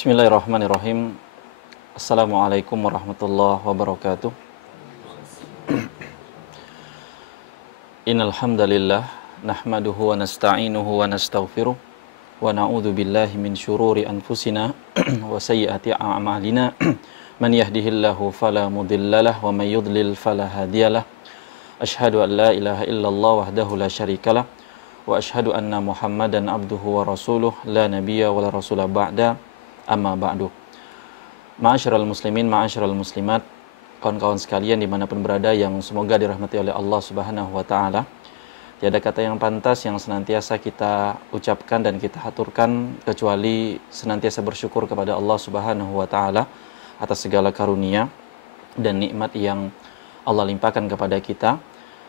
Bismillahirrahmanirrahim. Assalamualaikum warahmatullahi wabarakatuh. Innal hamdalillah nahmaduhu wa nasta'inuhu wa nastaghfiruh wa na'udzu billahi min syururi anfusina wa sayyiati a'malina. Man yahdihillahu fala mudhillalah wa may yudlil fala hadiyalah. Asyhadu an la ilaha illallah wahdahu la syarikalah wa asyhadu anna Muhammadan abduhu wa rasuluh la nabiyya wa la rasula ba'da. Amma ba'du. Ma'asyiral muslimin, ma'asyiral muslimat, kawan-kawan sekalian dimanapun berada yang semoga dirahmati oleh Allah Subhanahu wa ta'ala. Tiada kata yang pantas yang senantiasa kita ucapkan dan kita haturkan kecuali senantiasa bersyukur kepada Allah Subhanahu wa ta'ala atas segala karunia dan nikmat yang Allah limpahkan kepada kita,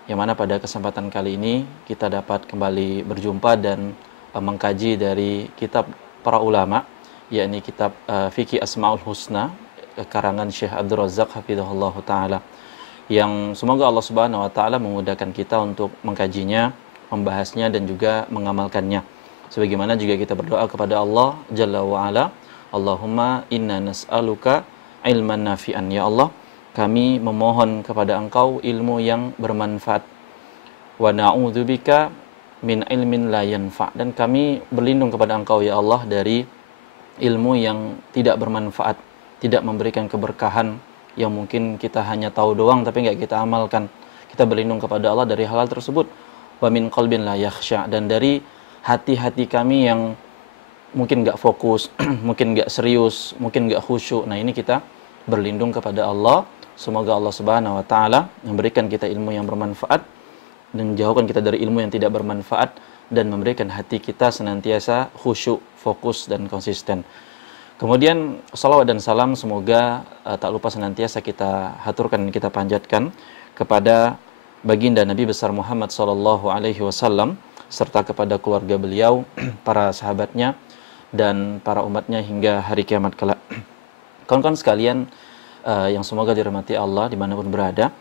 yang mana pada kesempatan kali ini kita dapat kembali berjumpa dan mengkaji dari kitab para ulama, yakni kitab Fiqih Asmaul Husna karangan Syekh Abdul Razak hafizahullah taala, yang semoga Allah Subhanahu wa taala memudahkan kita untuk mengkajinya, membahasnya dan juga mengamalkannya. Sebagaimana juga kita berdoa kepada Allah Jalla wa ala, Allahumma inna nas'aluka ilman nafi'an, ya Allah kami memohon kepada Engkau ilmu yang bermanfaat, wa na'udzubika min ilmin la yanfa', dan kami berlindung kepada Engkau ya Allah dari ilmu yang tidak bermanfaat, tidak memberikan keberkahan, yang mungkin kita hanya tahu doang tapi nggak kita amalkan. Kita berlindung kepada Allah dari hal-hal tersebut. Wa min qalbin la yakhsha, dan dari hati-hati kami yang mungkin nggak fokus, mungkin nggak serius, mungkin nggak khusyuk. Nah, ini kita berlindung kepada Allah. Semoga Allah Subhanahu wa taala memberikan kita ilmu yang bermanfaat dan menjauhkan kita dari ilmu yang tidak bermanfaat, dan memberikan hati kita senantiasa khusyuk, fokus, dan konsisten. Kemudian salawat dan salam semoga tak lupa senantiasa kita haturkan dan kita panjatkan kepada baginda Nabi besar Muhammad SAW, serta kepada keluarga beliau, para sahabatnya, dan para umatnya hingga hari kiamat kelak. Kawan-kawan sekalian yang semoga dirahmati Allah dimanapun berada,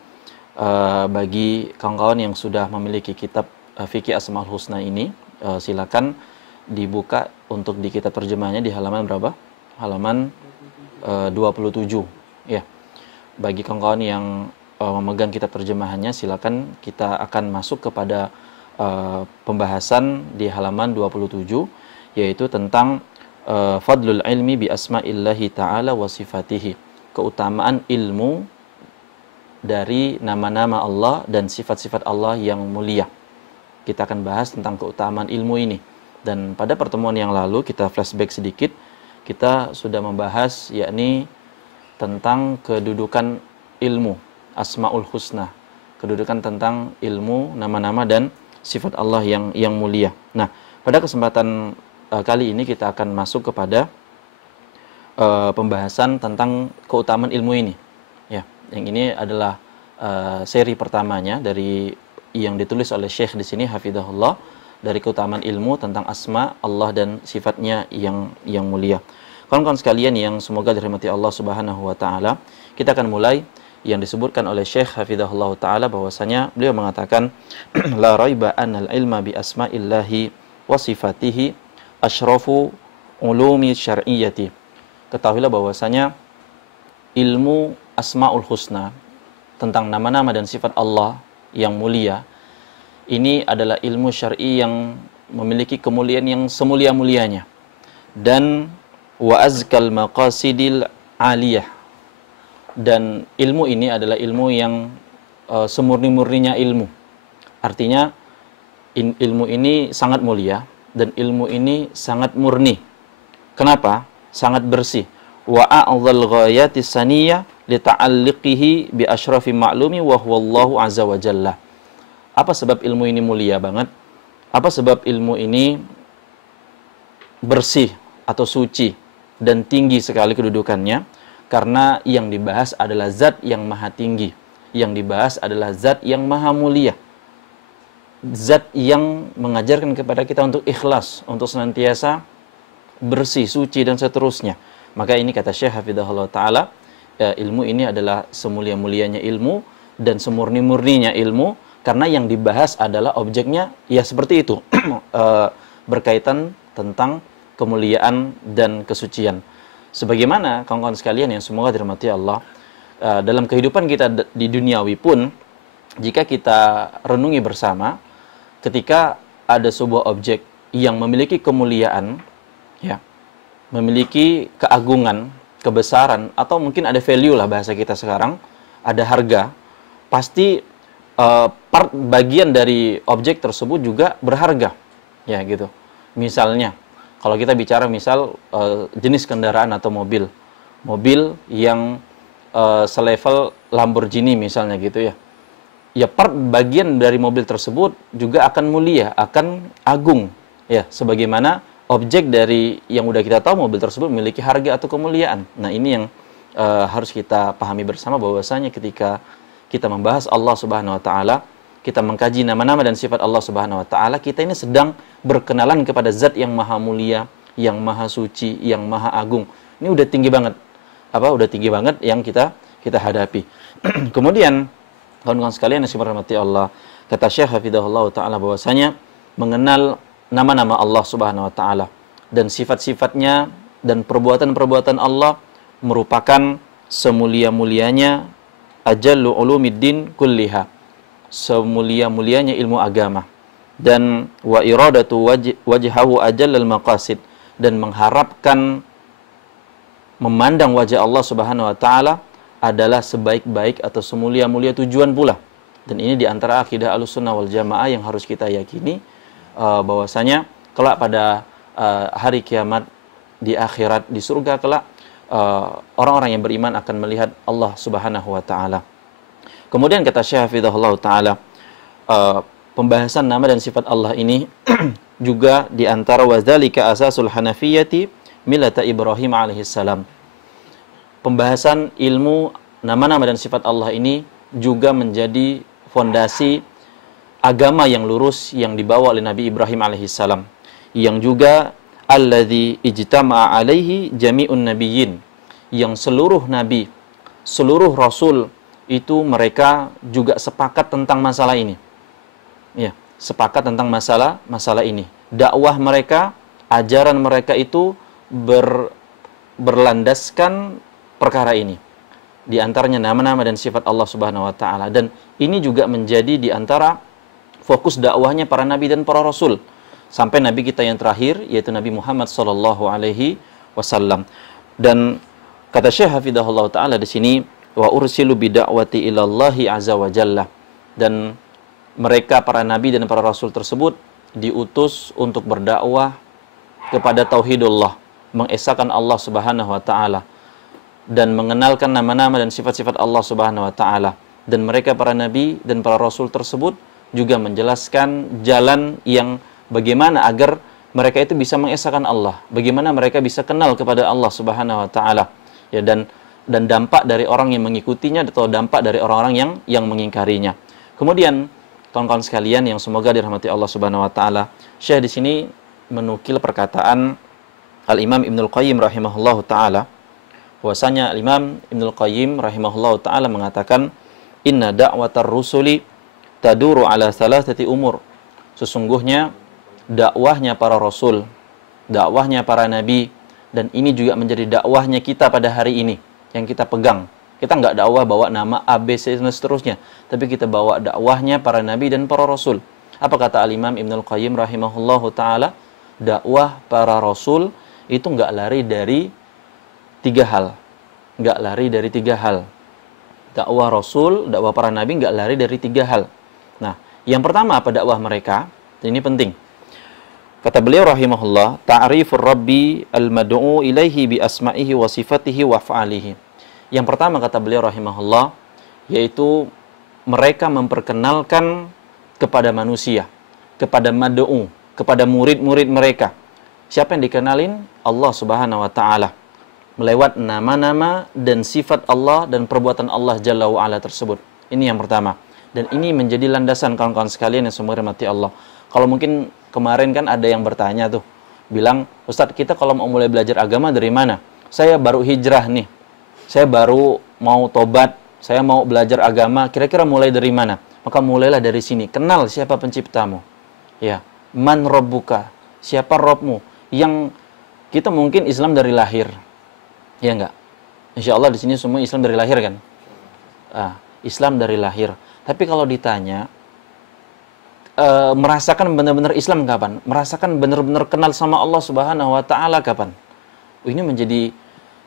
bagi kawan-kawan yang sudah memiliki kitab Fiqih Asmaul Husna ini, silakan dibuka untuk di kitab terjemahnya di halaman berapa? Halaman 27 ya. Bagi kawan-kawan yang memegang kitab terjemahannya, silakan kita akan masuk kepada pembahasan di halaman 27, yaitu tentang fadlul ilmi bi asma'illahi ta'ala wa sifatihi, keutamaan ilmu dari nama-nama Allah dan sifat-sifat Allah yang mulia. Kita akan bahas tentang keutamaan ilmu ini. Dan pada pertemuan yang lalu kita flashback sedikit, kita sudah membahas yakni tentang kedudukan ilmu Asmaul Husna, kedudukan tentang ilmu nama-nama dan sifat Allah yang mulia. Nah, pada kesempatan kali ini kita akan masuk kepada pembahasan tentang keutamaan ilmu ini. Ya, yang ini adalah seri pertamanya dari yang ditulis oleh Syekh di sini hafizahullah, dari keutamaan ilmu tentang asma Allah dan sifatnya yang mulia. Kawan-kawan sekalian yang semoga dirahmati Allah Subhanahu wa taala, kita akan mulai yang disebutkan oleh Syekh hafizahullah taala, bahwasanya beliau mengatakan la raiba anal ilma bi asma'illahi wa sifatihi asyrafu ulumi syar'iyyati. Ketahuilah bahwasanya ilmu Asmaul Husna tentang nama-nama dan sifat Allah yang mulia ini adalah ilmu syar'i yang memiliki kemuliaan yang semulia-mulianya, dan wa azkal maqasidil aliyah, dan ilmu ini adalah ilmu yang semurni-murninya ilmu. Artinya ilmu ini sangat mulia dan ilmu ini sangat murni. Kenapa? Sangat bersih. Wa a'dzal ghayatis saniyah li ta'alliqihi bi asyrafi ma'lumi wa huwa Allahu azza wa jalla. Apa sebab ilmu ini mulia banget? Apa sebab ilmu ini bersih atau suci dan tinggi sekali kedudukannya? Karena yang dibahas adalah zat yang maha tinggi, yang dibahas adalah zat yang maha mulia, zat yang mengajarkan kepada kita untuk ikhlas, untuk senantiasa bersih, suci, dan seterusnya. Maka ini kata Syekh hafizahullah ta'ala, ilmu ini adalah semulia-mulianya ilmu dan semurni-murninya ilmu, karena yang dibahas adalah objeknya ya seperti itu, berkaitan tentang kemuliaan dan kesucian. Sebagaimana kawan-kawan sekalian yang semoga dirahmati Allah, dalam kehidupan kita di duniawi pun, jika kita renungi bersama, ketika ada sebuah objek yang memiliki kemuliaan, ya, memiliki keagungan, kebesaran, atau mungkin ada value lah bahasa kita sekarang, ada harga, pasti part bagian dari objek tersebut juga berharga, ya gitu. Misalnya, kalau kita bicara misal jenis kendaraan atau mobil yang selevel Lamborghini misalnya gitu ya. Ya part bagian dari mobil tersebut juga akan mulia, akan agung, ya, sebagaimana objek dari yang udah kita tahu mobil tersebut memiliki harga atau kemuliaan. Nah, ini yang harus kita pahami bersama, bahwasanya ketika kita membahas Allah Subhanahu wa taala, kita mengkaji nama-nama dan sifat Allah Subhanahu wa taala, kita ini sedang berkenalan kepada zat yang maha mulia, yang maha suci, yang maha agung. Ini udah tinggi banget. Udah tinggi banget yang kita hadapi. Kemudian kawan-kawan sekalian yang dirahmati Allah, kata Syekh Hafizahullah taala bahwasanya mengenal nama-nama Allah Subhanahu wa taala dan sifat-sifatnya dan perbuatan-perbuatan Allah merupakan semulia-mulianya ajallu ulumiddin kulliha, semulia-mulianya ilmu agama, dan wa iradatu wajhahu ajallal maqasid, dan mengharapkan memandang wajah Allah Subhanahu wa taala adalah sebaik-baik atau semulia-mulia tujuan pula. Dan ini diantara akidah Ahlussunnah wal Jamaah yang harus kita yakini, bahwasanya kelak pada hari kiamat, di akhirat, di surga kelak, orang-orang yang beriman akan melihat Allah Subhanahu wa taala. Kemudian kata Syekh Hafizahullah taala, pembahasan nama dan sifat Allah ini juga di antara wadzalika asasul hanafiyyati millata Ibrahim alaihissalam. Pembahasan ilmu nama-nama dan sifat Allah ini juga menjadi fondasi agama yang lurus yang dibawa oleh Nabi Ibrahim alaihissalam, yang juga alladzi ijtama'a alaihi jami'un nabiyyin, yang seluruh nabi, seluruh rasul itu mereka juga sepakat tentang masalah ini. Ya, sepakat tentang masalah ini. Dakwah mereka, ajaran mereka itu berlandaskan perkara ini. Di antaranya nama-nama dan sifat Allah Subhanahu wa taala, dan ini juga menjadi di antara fokus dakwahnya para nabi dan para rasul sampai nabi kita yang terakhir, yaitu Nabi Muhammad sallallahu alaihi wasallam. Dan kata Syekh Hafizahullah taala di sini, wa ursilu bida'wati ilallahi azza wa jalla, dan mereka para nabi dan para rasul tersebut diutus untuk berdakwah kepada tauhidullah, mengesahkan Allah Subhanahu wa taala dan mengenalkan nama-nama dan sifat-sifat Allah Subhanahu wa taala. Dan mereka para nabi dan para rasul tersebut juga menjelaskan jalan yang bagaimana agar mereka itu bisa mengesahkan Allah, bagaimana mereka bisa kenal kepada Allah Subhanahu wa taala. Ya, dan dampak dari orang yang mengikutinya atau dampak dari orang-orang yang mengingkarinya. Kemudian kawan-kawan sekalian yang semoga dirahmati Allah Subhanahu wa taala, Syekh di sini menukil perkataan Al-Imam Ibnul Qayyim rahimahullahu taala, bahwasanya Al-Imam Ibnul Qayyim rahimahullahu taala mengatakan, inna da'watar rusuli taduru ala thalathati umur. Sesungguhnya dakwahnya para rasul, dakwahnya para nabi, dan ini juga menjadi dakwahnya kita pada hari ini yang kita pegang. Kita nggak dakwah bawa nama A, B, C, dan seterusnya, tapi kita bawa dakwahnya para nabi dan para rasul. Apa kata Al-Imam Ibnul Qayyim rahimahullahu ta'ala? Dakwah para rasul itu nggak lari dari tiga hal. Nggak lari dari tiga hal. Dakwah rasul, dakwah para nabi nggak lari dari tiga hal. Nah, yang pertama apa dakwah mereka? Ini penting. Kata beliau rahimahullah, ta'rifur rabbi al-mad'u ilaihi bi asma'ihi wa sifatihi wa af'alihi. Yang pertama kata beliau rahimahullah, yaitu mereka memperkenalkan kepada manusia, kepada mad'u, kepada murid-murid mereka. Siapa yang dikenalin? Allah Subhanahu wa taala. Melewat nama-nama dan sifat Allah dan perbuatan Allah Jalla wa Ala tersebut. Ini yang pertama. Dan ini menjadi landasan kawan-kawan sekalian yang semua dirahmati Allah. Kalau mungkin kemarin kan ada yang bertanya tuh, bilang, Ustadz, kita kalau mau mulai belajar agama dari mana? Saya baru hijrah nih, saya baru mau tobat, saya mau belajar agama, kira-kira mulai dari mana? Maka mulailah dari sini, kenal siapa penciptamu. Ya, man rabbuka, siapa Robmu? Yang kita mungkin Islam dari lahir, Ya enggak? Insya Allah di sini semua Islam dari lahir kan? Islam dari lahir. Tapi kalau ditanya, merasakan benar-benar Islam kapan? Merasakan benar-benar kenal sama Allah Subhanahu wa taala kapan? Ini menjadi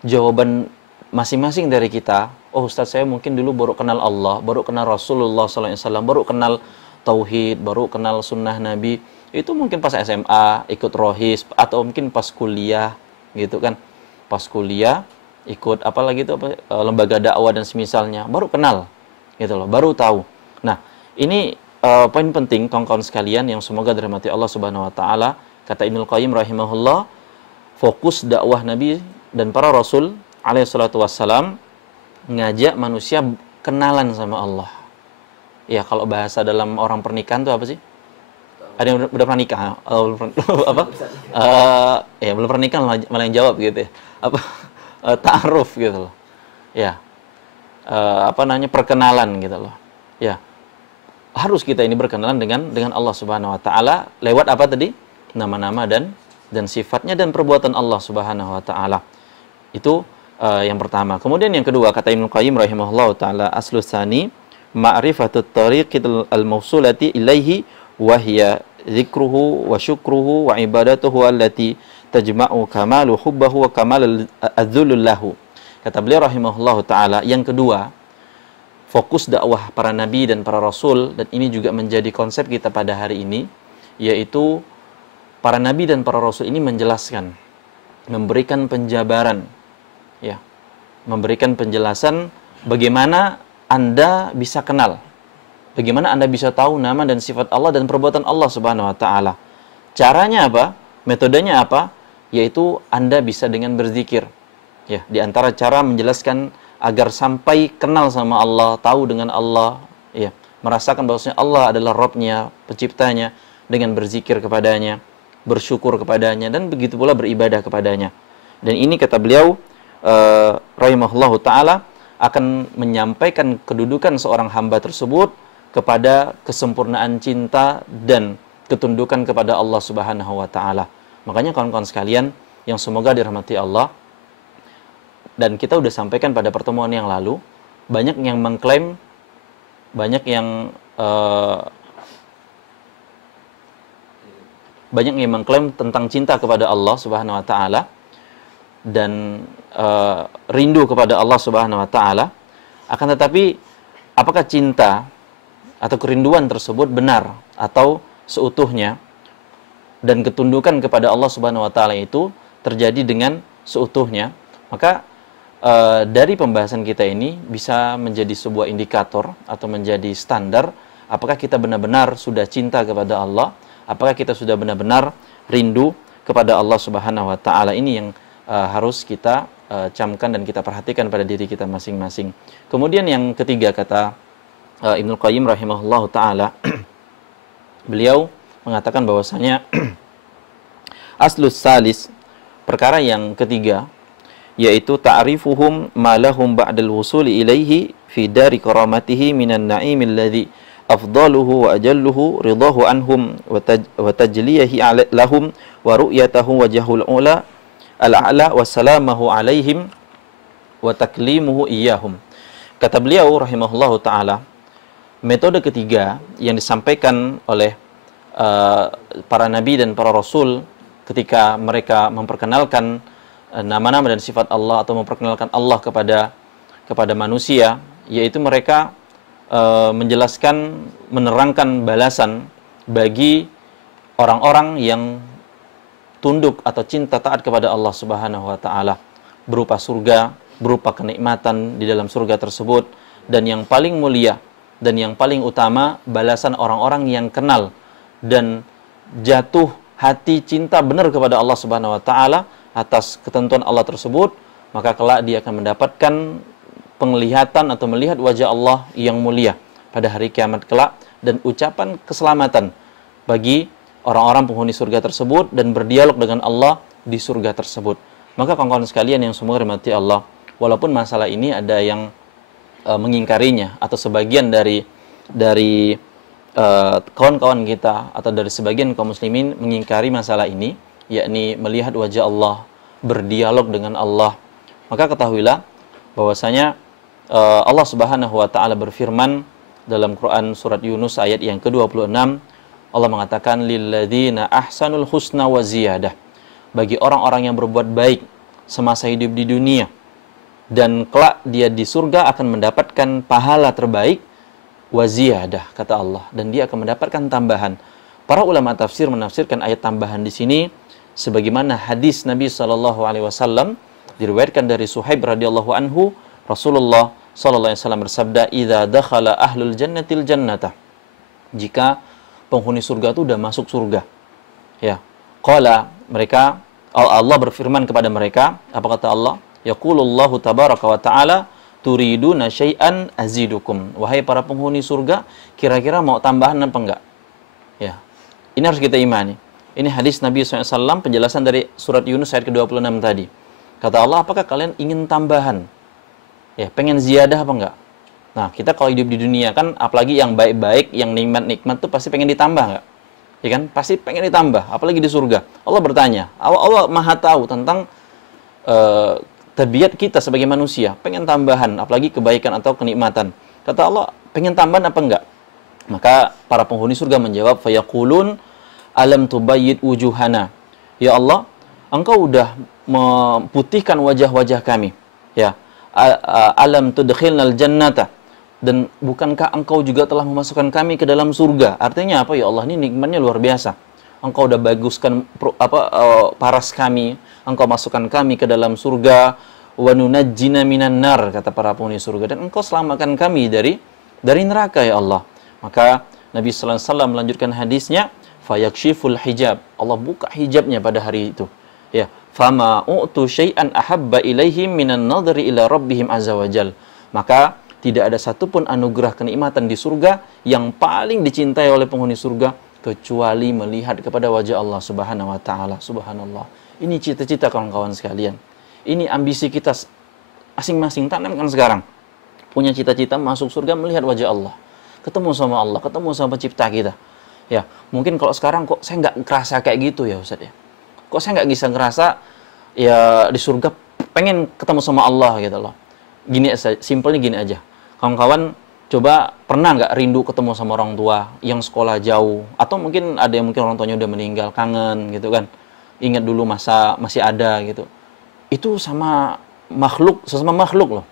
jawaban masing-masing dari kita. Oh, Ustaz, saya mungkin dulu baru kenal Allah, baru kenal Rasulullah SAW, baru kenal tauhid, baru kenal sunnah Nabi. Itu mungkin pas SMA, ikut rohis, atau mungkin pas kuliah, gitu kan. Pas kuliah, ikut lembaga dakwah dan semisalnya, baru kenal, gitu loh, baru tahu. Nah, ini poin penting, kawan-kawan sekalian yang semoga dirahmati Allah Subhanahu wa taala. Kata Ibnul Qayyim rahimahullah, fokus dakwah Nabi dan para rasul alaihi salatu wassalam ngajak manusia kenalan sama Allah. Ya, kalau bahasa dalam orang pernikahan itu apa sih? Ada yang udah pernah nikah? Apa? Ya, belum pernah nikah malah yang jawab gitu ya. Apa? Ta'aruf gitu loh. Ya. Perkenalan gitu loh. Ya. Harus kita ini berkenalan dengan Allah Subhanahu wa taala lewat apa tadi? Nama-nama dan sifatnya dan perbuatan Allah Subhanahu wa taala. Itu yang pertama. Kemudian yang kedua, kata Ibnu Qayyim rahimahullah taala, aslus tsani ma'rifatut tariqil al-mawsulati ilaihi wa hiya dzikruhu wa syukruhu wa ibadatuhu allati tajma'u kamalu hubbahu wa kamal adzulul lahu. Kata beliau rahimahullah taala, yang kedua, fokus dakwah para nabi dan para rasul, dan ini juga menjadi konsep kita pada hari ini, yaitu para nabi dan para rasul ini menjelaskan, memberikan penjabaran, ya, memberikan penjelasan bagaimana Anda bisa kenal, bagaimana Anda bisa tahu nama dan sifat Allah dan perbuatan Allah Subhanahu wa taala. Caranya apa? Metodenya apa? Yaitu Anda bisa dengan berzikir. Ya, di antara cara menjelaskan agar sampai kenal sama Allah, tahu dengan Allah, ya, merasakan bahwasanya Allah adalah Rabb-Nya, penciptanya, dengan berzikir kepadanya, bersyukur kepadanya, dan begitu pula beribadah kepadanya. Dan ini kata beliau rahimahullahu ta'ala akan menyampaikan kedudukan seorang hamba tersebut kepada kesempurnaan cinta dan ketundukan kepada Allah Subhanahu wa ta'ala. Makanya kawan-kawan sekalian yang semoga dirahmati Allah, dan kita udah sampaikan pada pertemuan yang lalu, banyak yang mengklaim, banyak yang mengklaim tentang cinta kepada Allah Subhanahu wa taala dan rindu kepada Allah Subhanahu wa taala. Akan tetapi apakah cinta atau kerinduan tersebut benar atau seutuhnya, dan ketundukan kepada Allah Subhanahu wa taala itu terjadi dengan seutuhnya? Maka dari pembahasan kita ini bisa menjadi sebuah indikator atau menjadi standar apakah kita benar-benar sudah cinta kepada Allah, apakah kita sudah benar-benar rindu kepada Allah Subhanahu wa taala. Ini yang harus kita camkan dan kita perhatikan pada diri kita masing-masing. Kemudian yang ketiga, kata Ibnu Qayyim rahimahullahu taala, beliau mengatakan bahwasanya aslus salis, perkara yang ketiga, yaitu ta'rifuhum ma lahum ba'dal wusuli ilaihi fi dari karamatihi minan na'imil ladzi afdaluhu wa ajalluhu ridahu anhum wa tajliyahi lahum wa ru'yatahu wajhul ula al-a'la wa salamahu alaihim wa taklimuhu iyyahum. Kata beliau rahimahullahu taala, metode ketiga yang disampaikan oleh para nabi dan para rasul ketika mereka memperkenalkan nama-nama dan sifat Allah atau memperkenalkan Allah kepada manusia, yaitu mereka menjelaskan, menerangkan balasan bagi orang-orang yang tunduk atau cinta taat kepada Allah Subhanahu wa taala, berupa surga, berupa kenikmatan di dalam surga tersebut, dan yang paling mulia dan yang paling utama, balasan orang-orang yang kenal dan jatuh hati cinta benar kepada Allah Subhanahu wa taala atas ketentuan Allah tersebut, maka kelak dia akan mendapatkan penglihatan atau melihat wajah Allah yang mulia pada hari kiamat kelak, dan ucapan keselamatan bagi orang-orang penghuni surga tersebut dan berdialog dengan Allah di surga tersebut. Maka kawan-kawan sekalian yang semua dirahmati Allah, walaupun masalah ini ada yang mengingkarinya, atau sebagian dari kawan-kawan kita atau dari sebagian kaum muslimin mengingkari masalah ini, yakni melihat wajah Allah, berdialog dengan Allah, Maka ketahuilah bahwasanya Allah Subhanahu wa taala berfirman dalam Quran surat Yunus ayat yang ke-26, Allah mengatakan lilladzina ahsanul husna wa ziyadah. Bagi orang-orang yang berbuat baik semasa hidup di dunia dan kelak dia di surga akan mendapatkan pahala terbaik wa ziyadah, kata Allah, dan dia akan mendapatkan tambahan. Para ulama tafsir menafsirkan ayat tambahan di sini sebagaimana hadis Nabi SAW diriwayatkan dari Suhaib radhiyallahu anhu, Rasulullah SAW bersabda, "Idza dakhala ahlul jannatil jannata." Jika penghuni surga itu sudah masuk surga. Ya. Qala, mereka, Allah berfirman kepada mereka, apa kata Allah? Yaqulullahu tabaraka wa ta'ala, "Turiduna syai'an azidukum." Wahai para penghuni surga, kira-kira mau tambahan apa enggak? Ya. Ini harus kita imani. Ini hadis Nabi SAW, penjelasan dari surat Yunus ayat ke-26 tadi. Kata Allah, apakah kalian ingin tambahan? Ya, pengen ziyadah apa enggak? Nah, kita kalau hidup di dunia kan, apalagi yang baik-baik, yang nikmat-nikmat tuh pasti pengen ditambah enggak? Ya kan? Pasti pengen ditambah, apalagi di surga. Allah bertanya, Allah Maha tahu tentang tabiat kita sebagai manusia, pengen tambahan, apalagi kebaikan atau kenikmatan. Kata Allah, pengen tambahan apa enggak? Maka para penghuni surga menjawab, fayaqulun alam tubayyid wujuhana. Ya Allah, Engkau udah memutihkan wajah-wajah kami. Ya. Alam tudkhilnal jannata, dan bukankah Engkau juga telah memasukkan kami ke dalam surga? Artinya apa ya Allah, ini nikmatnya luar biasa. Engkau udah baguskan paras kami, Engkau masukkan kami ke dalam surga, wa nunajjina minan nar, kata para penghuni surga, dan Engkau selamatkan kami dari neraka ya Allah. Maka Nabi sallallahu alaihi wasallam melanjutkan hadisnya, fayakshiful hijab. Allah buka hijabnya pada hari itu. Ya, fama u'tu syai'an ahabba ilaihim minan nadhri ila rabbihim azza wajal. Maka tidak ada satupun anugerah kenikmatan di surga yang paling dicintai oleh penghuni surga kecuali melihat kepada wajah Allah Subhanahu wa taala. Subhanallah. Ini cita-cita kawan-kawan sekalian. Ini ambisi kita masing-masing, tanamkan sekarang. Punya cita-cita masuk surga melihat wajah Allah. Ketemu sama Allah, ketemu sama pencipta kita. Ya, mungkin kalau sekarang kok saya nggak ngerasa kayak gitu ya Ustaz ya. Kok saya nggak bisa ngerasa ya di surga pengen ketemu sama Allah gitu loh. Gini aja, simpelnya gini aja. Kawan-kawan coba pernah nggak rindu ketemu sama orang tua yang sekolah jauh, atau mungkin ada yang mungkin orang tuanya udah meninggal, kangen gitu kan. Ingat dulu masa masih ada gitu. Itu sama makhluk, sesama makhluk loh.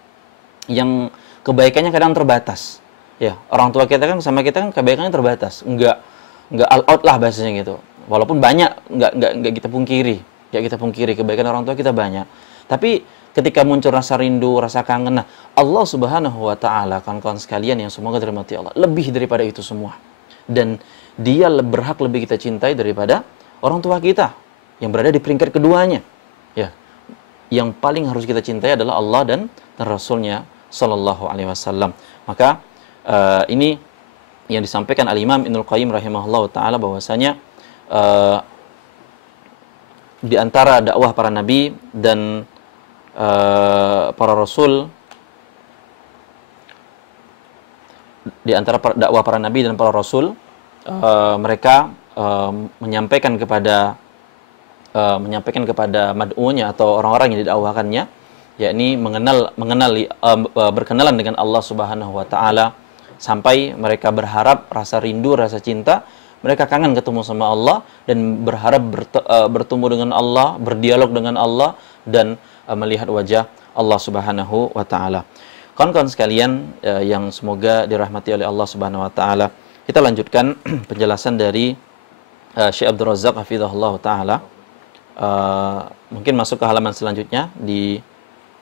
Yang kebaikannya kadang terbatas. Ya, orang tua kita kan sama kita kan kebaikannya terbatas. Enggak all out lah bahasanya gitu. Walaupun banyak, nggak kita pungkiri kebaikan orang tua kita banyak. Tapi ketika muncul rasa rindu, rasa kangen, nah Allah Subhanahu wa taala, kawan-kawan sekalian yang semoga dirahmati Allah, lebih daripada itu semua. Dan Dia berhak lebih kita cintai daripada orang tua kita yang berada di peringkat keduanya. Ya. Yang paling harus kita cintai adalah Allah dan Rasul-Nya sallallahu alaihi wasallam. Maka ini yang disampaikan Al-Imam Ibnul Qayyim rahimahullah ta'ala, bahwasanya di antara dakwah para nabi dan para rasul, di antara dakwah para nabi dan para rasul, mereka menyampaikan kepada mad'unya atau orang-orang yang didakwakannya, yakni berkenalan dengan Allah Subhanahu wa taala, sampai mereka berharap, rasa rindu, rasa cinta, mereka kangen ketemu sama Allah dan berharap bertemu dengan Allah, berdialog dengan Allah, dan melihat wajah Allah Subhanahu wa taala. Kawan-kawan sekalian yang semoga dirahmati oleh Allah Subhanahu wa taala, kita lanjutkan penjelasan dari Syekh Abdul Razak hafizahullah taala. Mungkin masuk ke halaman selanjutnya di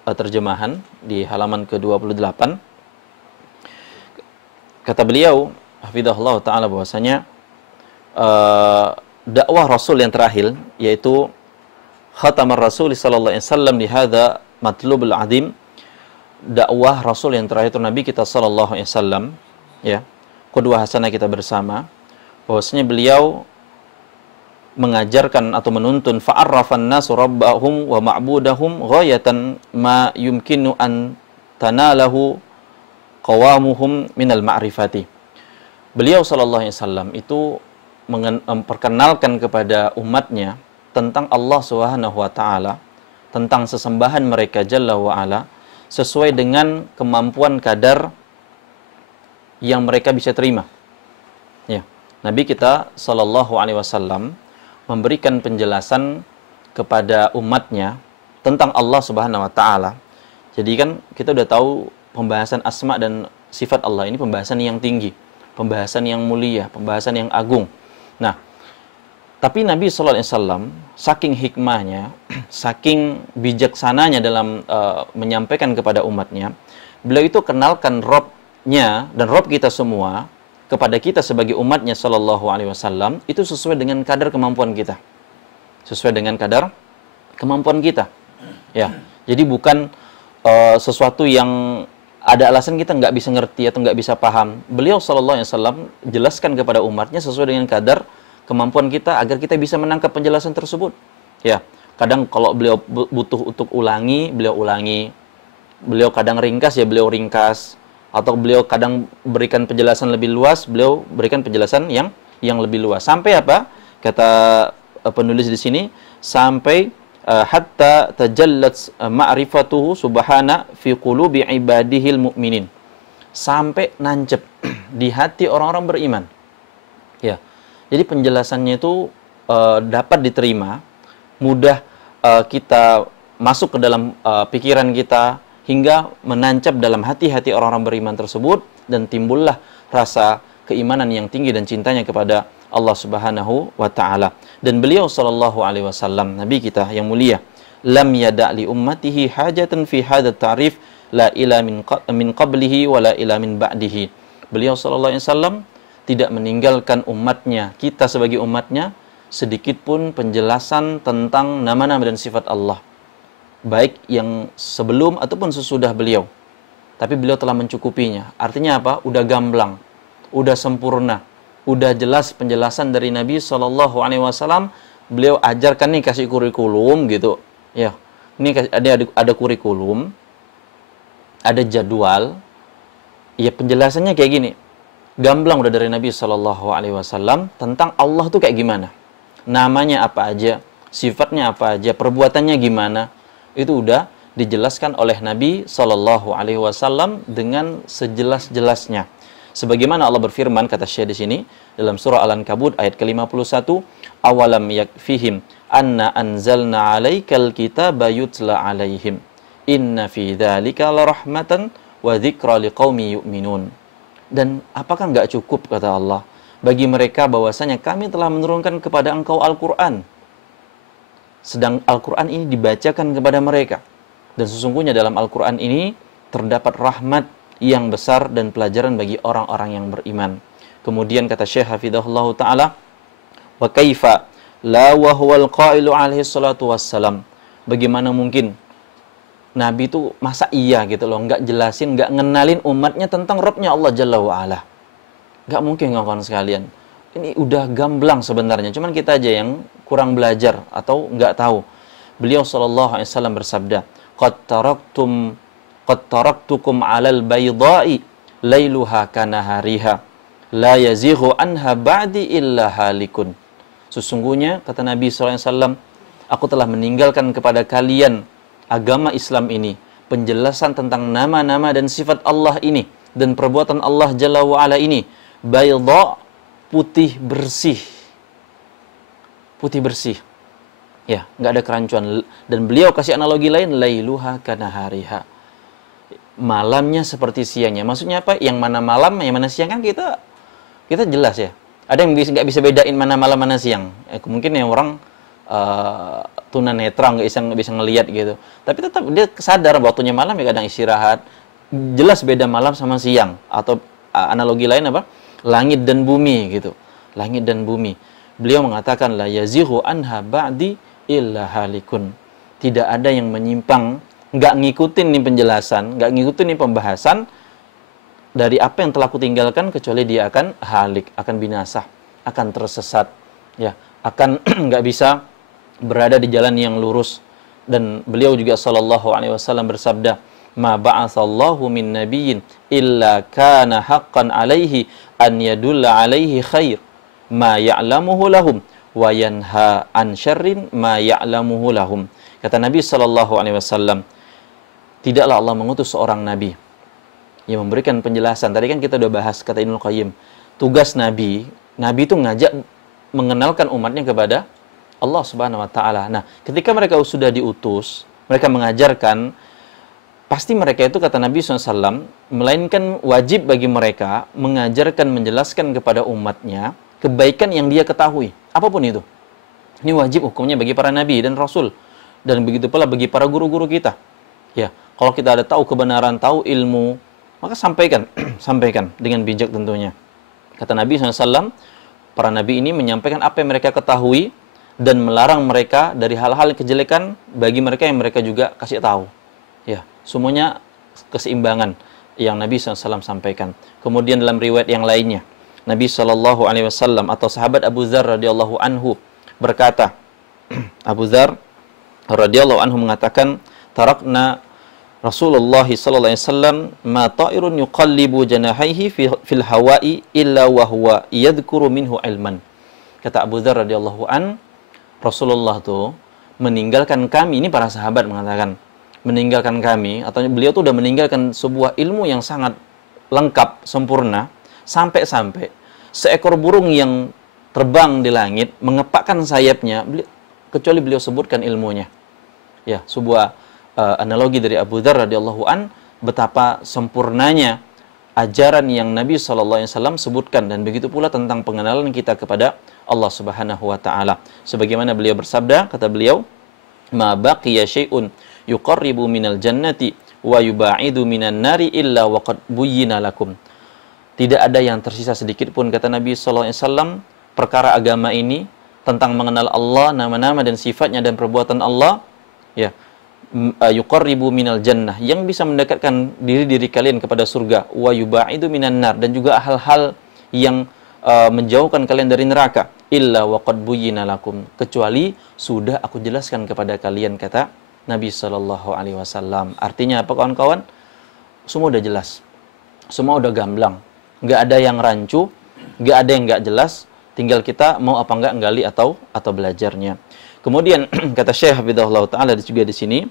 terjemahan di halaman ke-28. Kata beliau hafizahullah taala bahwasanya dakwah Rasul yang terakhir, yaitu khatamar Rasul sallallahu alaihi wasallam di hadza matlubul azim, dakwah Rasul yang terakhir itu Nabi kita sallallahu alaihi wasallam, ya, qudwah hasanah kita bersama, bahwasanya beliau mengajarkan atau menuntun fa'arrafan nasu rabbahum wa ma'budahum ghayatan ma yumkinu an tanalahu qawamuhum minal ma'rifati. Beliau sallallahu alaihi wasallam itu memperkenalkan kepada umatnya tentang Allah Subhanahu wa taala tentang sesembahan mereka Jalla wa'ala sesuai dengan kemampuan kadar yang mereka bisa terima. Ya. Nabi kita Shallallahu Alaihi Wasallam memberikan penjelasan kepada umatnya tentang Allah Subhanahu Wa Taala. Jadi kan kita udah tahu pembahasan asma dan sifat Allah ini pembahasan yang tinggi, pembahasan yang mulia, pembahasan yang agung. Nah, tapi Nabi Sallallahu Alaihi Wasallam saking hikmahnya, saking bijaksananya dalam menyampaikan kepada umatnya, beliau itu kenalkan Robnya dan Rob kita semua kepada kita sebagai umatnya Sallallahu Alaihi Wasallam itu sesuai dengan kadar kemampuan kita, sesuai dengan kadar kemampuan kita. Ya, jadi bukan sesuatu yang ada alasan kita nggak bisa ngerti atau nggak bisa paham. Beliau Sallallahu Alaihi Wasallam jelaskan kepada umatnya sesuai dengan kadar kemampuan kita agar kita bisa menangkap penjelasan tersebut. Ya, kadang kalau beliau butuh untuk ulangi, beliau ulangi. Beliau kadang ringkas, ya beliau ringkas. Atau beliau kadang berikan penjelasan lebih luas, beliau berikan penjelasan yang lebih luas. Sampai apa? Kata penulis di sini, sampai hatta tajallat ma'rifatuhu subhana fi qulubi ibadihil mu'minin. Sampai nancep di hati orang-orang beriman. Ya. Jadi penjelasannya itu dapat diterima, mudah kita masuk ke dalam pikiran kita, hingga menancap dalam hati-hati orang-orang beriman tersebut, dan timbullah rasa keimanan yang tinggi dan cintanya kepada Allah Subhanahu wa Ta'ala. Dan beliau Sallallahu Alaihi Wasallam, Nabi kita yang mulia, lam yada' li ummatihi hajatan fi hadha ta'rif la ila min qablihi wa la ila min ba'dihi. Beliau Sallallahu Alaihi Wasallam tidak meninggalkan umatnya, kita sebagai umatnya, sedikit pun penjelasan tentang nama-nama dan sifat Allah, baik yang sebelum ataupun sesudah beliau. Tapi beliau telah mencukupinya. Artinya apa? Udah gamblang, udah sempurna, udah jelas penjelasan dari Nabi Shallallahu Alaihi Wasallam. Beliau ajarkan nih, kasih kurikulum gitu. Ya, ini ada kurikulum, ada jadwal. Ya penjelasannya kayak gini. Gamblang udah dari Nabi Shallallahu Alaihi Wasallam tentang Allah tuh kayak gimana, namanya apa aja, sifatnya apa aja, perbuatannya gimana, itu udah dijelaskan oleh Nabi Shallallahu Alaihi Wasallam dengan sejelas-jelasnya. Sebagaimana Allah berfirman, kata Syekh di sini dalam surah Al-Ankabut ayat ke-51, awalam yakfihim anna anzalna 'alaikal kitaba yutla 'alaihim inna fi dzalika larahmatan wa dzikra liqaumi yu'minun. Dan apakah nggak cukup, kata Allah, bagi mereka bahwasanya kami telah menurunkan kepada engkau Al-Quran, sedang Al-Quran ini dibacakan kepada mereka, dan sesungguhnya dalam Al-Quran ini terdapat rahmat yang besar dan pelajaran bagi orang-orang yang beriman. Kemudian kata Syekh Hafidhahullah Ta'ala, wa kaifa la wa huwal qailu alaihi salatu wassalam. Bagaimana mungkin Nabi itu masa iya gitu loh, nggak jelasin, nggak ngenalin umatnya tentang Rabbnya Allah Jalla wa'ala. Nggak mungkin, kawan sekalian. Ini udah gamblang sebenarnya, cuman kita aja yang kurang belajar atau nggak tahu. Beliau Sallallahu Alaihi Wasallam bersabda, qad taraktukum 'alal bayda'i lailuha kanahariha la yazighu anha ba'di illa halikun. Sesungguhnya, kata Nabi Sallallahu Alaihi Wasallam, aku telah meninggalkan kepada kalian agama Islam ini, penjelasan tentang nama-nama dan sifat Allah ini, dan perbuatan Allah Jalla wa'ala ini, bayda, putih bersih. Putih bersih. Ya, nggak ada kerancuan. Dan beliau kasih analogi lain, lailuha kanahariha. Malamnya seperti siangnya. Maksudnya apa? Yang mana malam, yang mana siang, kan kita jelas ya. Ada yang nggak bisa bedain mana malam, mana siang. Mungkin yang orang tunanetra nggak bisa ngelihat gitu. Tapi tetap dia sadar waktunya malam, ya kadang istirahat. Jelas beda malam sama siang. Atau analogi lain apa? Langit dan bumi gitu. Langit dan bumi. Beliau mengatakan la yazighu anha ba'di illa halikun. Tidak ada yang menyimpang, nggak ngikutin nih penjelasan, nggak ngikutin nih pembahasan dari apa yang telah kutinggalkan, kecuali dia akan halik, akan binasa, akan tersesat, ya, akan nggak bisa berada di jalan yang lurus. Dan beliau juga Sallallahu Alaihi Wasallam bersabda, ma ba'atsallahu min nabiyyin illa kana haqqan alaihi an yadulla alaihi khair ma ya'lamuhu lahum wa yanha an syarrin ma ya'lamuhu lahum. Kata Nabi Shallallahu Alaihi Wasallam, tidaklah Allah mengutus seorang nabi yang memberikan penjelasan. Tadi kan kita udah bahas, kata Ibnu Qayyim, tugas nabi itu ngajak mengenalkan umatnya kepada Allah Subhanahu Wa Taala. Nah, ketika mereka sudah diutus, mereka mengajarkan, pasti mereka itu, kata Nabi SAW, melainkan wajib bagi mereka mengajarkan, menjelaskan kepada umatnya kebaikan yang dia ketahui, apapun itu. Ini wajib hukumnya bagi para nabi dan rasul, dan begitu pula bagi para guru-guru kita. Ya, kalau kita ada tahu kebenaran, tahu ilmu, maka sampaikan, sampaikan dengan bijak tentunya. Kata Nabi SAW, para nabi ini menyampaikan apa yang mereka ketahui dan melarang mereka dari hal-hal kejelekan bagi mereka yang mereka juga kasih tahu. Ya, semuanya keseimbangan yang Nabi SAW sampaikan. Kemudian dalam riwayat yang lainnya, Nabi SAW atau sahabat Abu Dzar radhiyallahu anhu berkata, Abu Dzar radhiyallahu anhu mengatakan, tarakna Rasulullah sallallahu alaihi wasallam ma ta'irun yuqallibu janahaihi fil hawa'i illa wa huwa yadhkuru minhu ilman. Kata Abu Dzar radhiyallahu an, Rasulullah tuh meninggalkan kami, ini para sahabat mengatakan, meninggalkan kami, atau beliau tuh udah meninggalkan sebuah ilmu yang sangat lengkap, sempurna, sampai-sampai seekor burung yang terbang di langit mengepakkan sayapnya, kecuali beliau sebutkan ilmunya. Ya, sebuah analogi dari Abu Dzar radhiyallahu an, betapa sempurnanya ajaran yang Nabi SAW sebutkan, dan begitu pula tentang pengenalan kita kepada Allah Subhanahu wa taala. Sebagaimana beliau bersabda, kata beliau, "Ma baqiya syai'un yuqarribu minal jannati wa yubaidu minan nari illa waqad buyyina lakum." Tidak ada yang tersisa sedikit pun, kata Nabi SAW, perkara agama ini tentang mengenal Allah, nama-nama dan sifatnya dan perbuatan Allah, ya, yuqarribu minal jannah, yang bisa mendekatkan diri kalian kepada surga, wa yubaidu minan nar, dan juga hal-hal yang menjauhkan kalian dari neraka, illa waqad buyyina lakum, kecuali sudah aku jelaskan kepada kalian, kata Nabi sallallahu alaihi wasallam. Artinya apa, kawan-kawan? Semua udah jelas. Semua udah gamblang. Enggak ada yang rancu, enggak ada yang enggak jelas, tinggal kita mau apa enggak nggali atau belajarnya. Kemudian kata Syekh Hafizahullah taala juga di sini,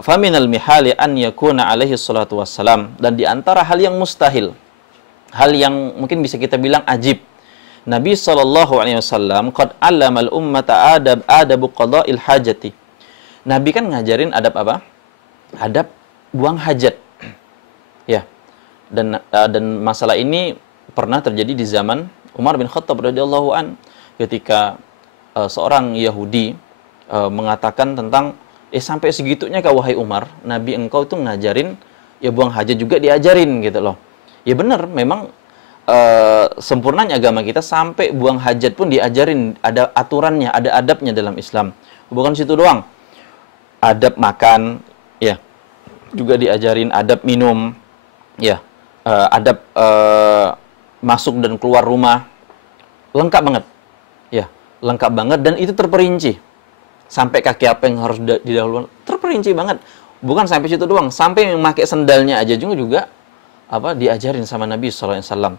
faminal mihali an yakuna alaihi salatu wassalam, dan di antara hal yang mustahil, hal yang mungkin bisa kita bilang ajib, Nabi sallallahu alaihi wasallam qad allamal ummata adabu qada'il hajati. Nabi kan ngajarin adab apa? Adab buang hajat. Ya. Dan masalah ini pernah terjadi di zaman Umar bin Khattab radhiyallahu an, ketika seorang Yahudi mengatakan tentang, sampai segitunya kah wahai Umar, Nabi engkau itu ngajarin ya buang hajat juga diajarin gitu loh. Ya benar, memang sempurnanya agama kita sampai buang hajat pun diajarin, ada aturannya, ada adabnya dalam Islam. Bukan situ doang, adab makan, ya, juga diajarin, adab minum, ya, adab masuk dan keluar rumah, lengkap banget, ya, lengkap banget, dan itu terperinci. Sampai kaki apa yang harus didahulukan, terperinci banget. Bukan sampai situ doang, sampai memakai sendalnya aja juga diajarin sama Nabi SAW.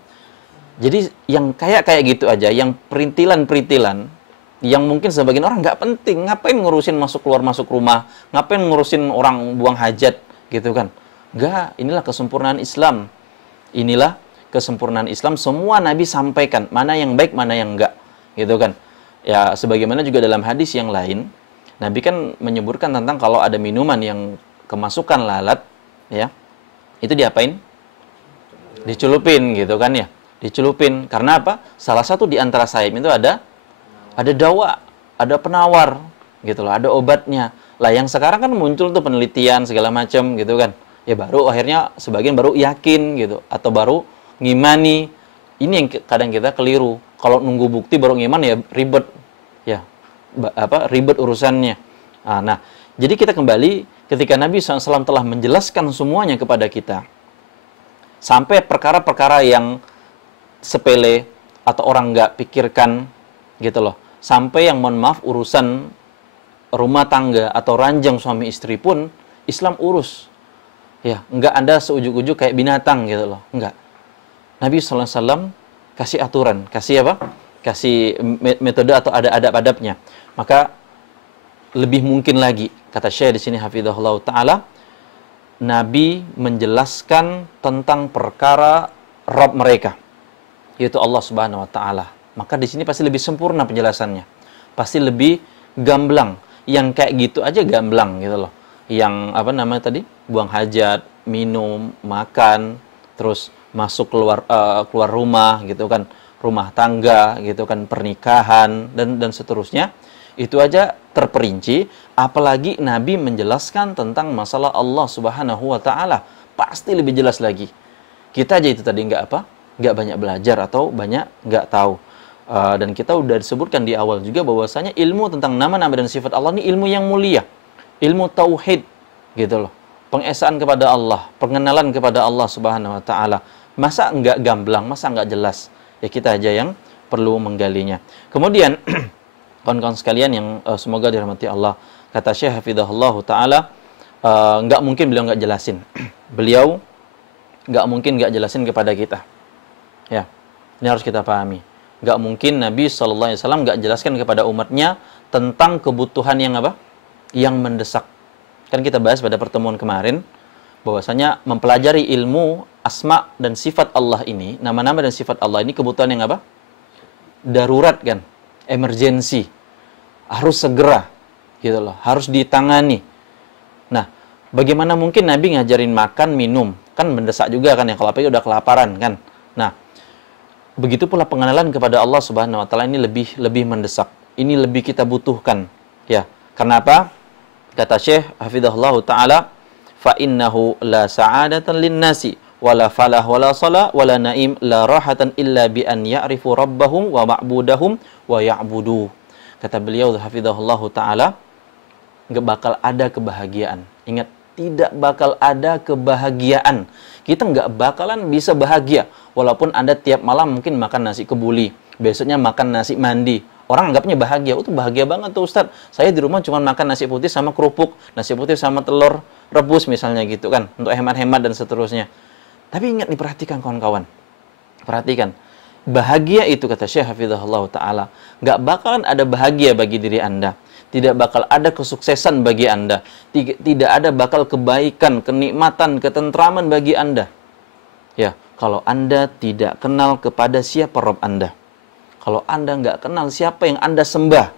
Jadi yang kayak gitu aja, yang perintilan-perintilan, yang mungkin sebagian orang nggak penting, ngapain ngurusin masuk keluar masuk rumah, ngapain ngurusin orang buang hajat, gitu kan? Enggak, inilah kesempurnaan Islam. Inilah kesempurnaan Islam, semua Nabi sampaikan, mana yang baik, mana yang enggak, gitu kan? Ya, sebagaimana juga dalam hadis yang lain, Nabi kan menyebutkan tentang kalau ada minuman yang kemasukan lalat, ya, itu diapain? Dicelupin, gitu kan ya? Dicelupin. Karena apa? Salah satu di antara sayap itu ada dawa, ada penawar, gitu loh, ada obatnya. Lah yang sekarang kan muncul tuh penelitian segala macam, gitu kan? Ya baru akhirnya sebagian baru yakin gitu, atau baru ngimani. Ini yang kadang kita keliru. Kalau nunggu bukti baru ngiman, ya ribet, ya ribet urusannya. Nah, jadi kita kembali ketika Nabi SAW telah menjelaskan semuanya kepada kita, sampai perkara-perkara yang sepele atau orang nggak pikirkan, gitu loh, sampai yang mohon maaf urusan rumah tangga atau ranjang suami istri pun Islam urus. Ya, enggak ada seujuk-ujuk kayak binatang gitu loh, enggak. Nabi SAW kasih aturan, kasih apa? Kasih metode atau ada adab-adabnya. Maka lebih mungkin lagi, kata Syekh di sini hafizahullah taala, Nabi menjelaskan tentang perkara Rabb mereka, yaitu Allah Subhanahu wa taala. Maka di sini pasti lebih sempurna penjelasannya. Pasti lebih gamblang. Yang kayak gitu aja gamblang gitu loh. Yang apa namanya tadi? Buang hajat, minum, makan, terus masuk keluar rumah gitu kan, rumah tangga gitu kan, pernikahan dan seterusnya. Itu aja terperinci, apalagi Nabi menjelaskan tentang masalah Allah Subhanahu wa taala, pasti lebih jelas lagi. Kita aja itu tadi nggak banyak belajar atau banyak nggak tahu. Dan kita udah disebutkan di awal juga bahwasanya ilmu tentang nama-nama dan sifat Allah ini ilmu yang mulia, ilmu tauhid gitu loh. Pengesaan kepada Allah, pengenalan kepada Allah Subhanahu wa taala. Masa nggak gamblang, masa nggak jelas? Ya kita aja yang perlu menggalinya. Kemudian kawan-kawan sekalian yang semoga dirahmati Allah, kata Syekh hafizahullah taala, nggak mungkin beliau nggak jelasin. Beliau nggak mungkin nggak jelasin kepada kita. Ya, ini harus kita pahami. Nggak mungkin Nabi SAW nggak jelaskan kepada umatnya tentang kebutuhan yang apa? Yang mendesak. Kan kita bahas pada pertemuan kemarin, bahwasanya mempelajari ilmu asma dan sifat Allah ini, nama-nama dan sifat Allah ini kebutuhan yang apa? Darurat kan? Emergensi, harus segera gitu loh, harus ditangani. Nah, bagaimana mungkin Nabi ngajarin makan, minum? Kan mendesak juga kan ya, kalau apalagi udah kelaparan kan. Nah, begitu pula pengenalan kepada Allah Subhanahu wa taala ini lebih mendesak. Ini lebih kita butuhkan, ya. Kenapa? Kata Syekh hafizahullah taala, fa innahu la sa'adatan lin-nasi wala falah wala salah wala naim la rahatan illa bi an ya'rifu rabbahum wa ma'budahum wa ya'budu. Kata beliau hafizahullah taala, enggak bakal ada kebahagiaan. Ingat, tidak bakal ada kebahagiaan. Kita enggak bakalan bisa bahagia walaupun Anda tiap malam mungkin makan nasi kebuli, besoknya makan nasi mandi. Orang anggapnya bahagia. Oh, tuh bahagia banget tuh Ustaz. Saya di rumah cuma makan nasi putih sama kerupuk, nasi putih sama telur rebus misalnya gitu kan, untuk hemat-hemat dan seterusnya. Tapi ingat, diperhatikan kawan-kawan. Perhatikan. Bahagia itu, kata Syekh hafizahullah taala, enggak bakalan ada bahagia bagi diri Anda. Tidak bakal ada kesuksesan bagi Anda. Tidak ada bakal kebaikan, kenikmatan, ketentraman bagi Anda. Ya, kalau Anda tidak kenal kepada siapa Rabb Anda. Kalau Anda nggak kenal siapa yang Anda sembah.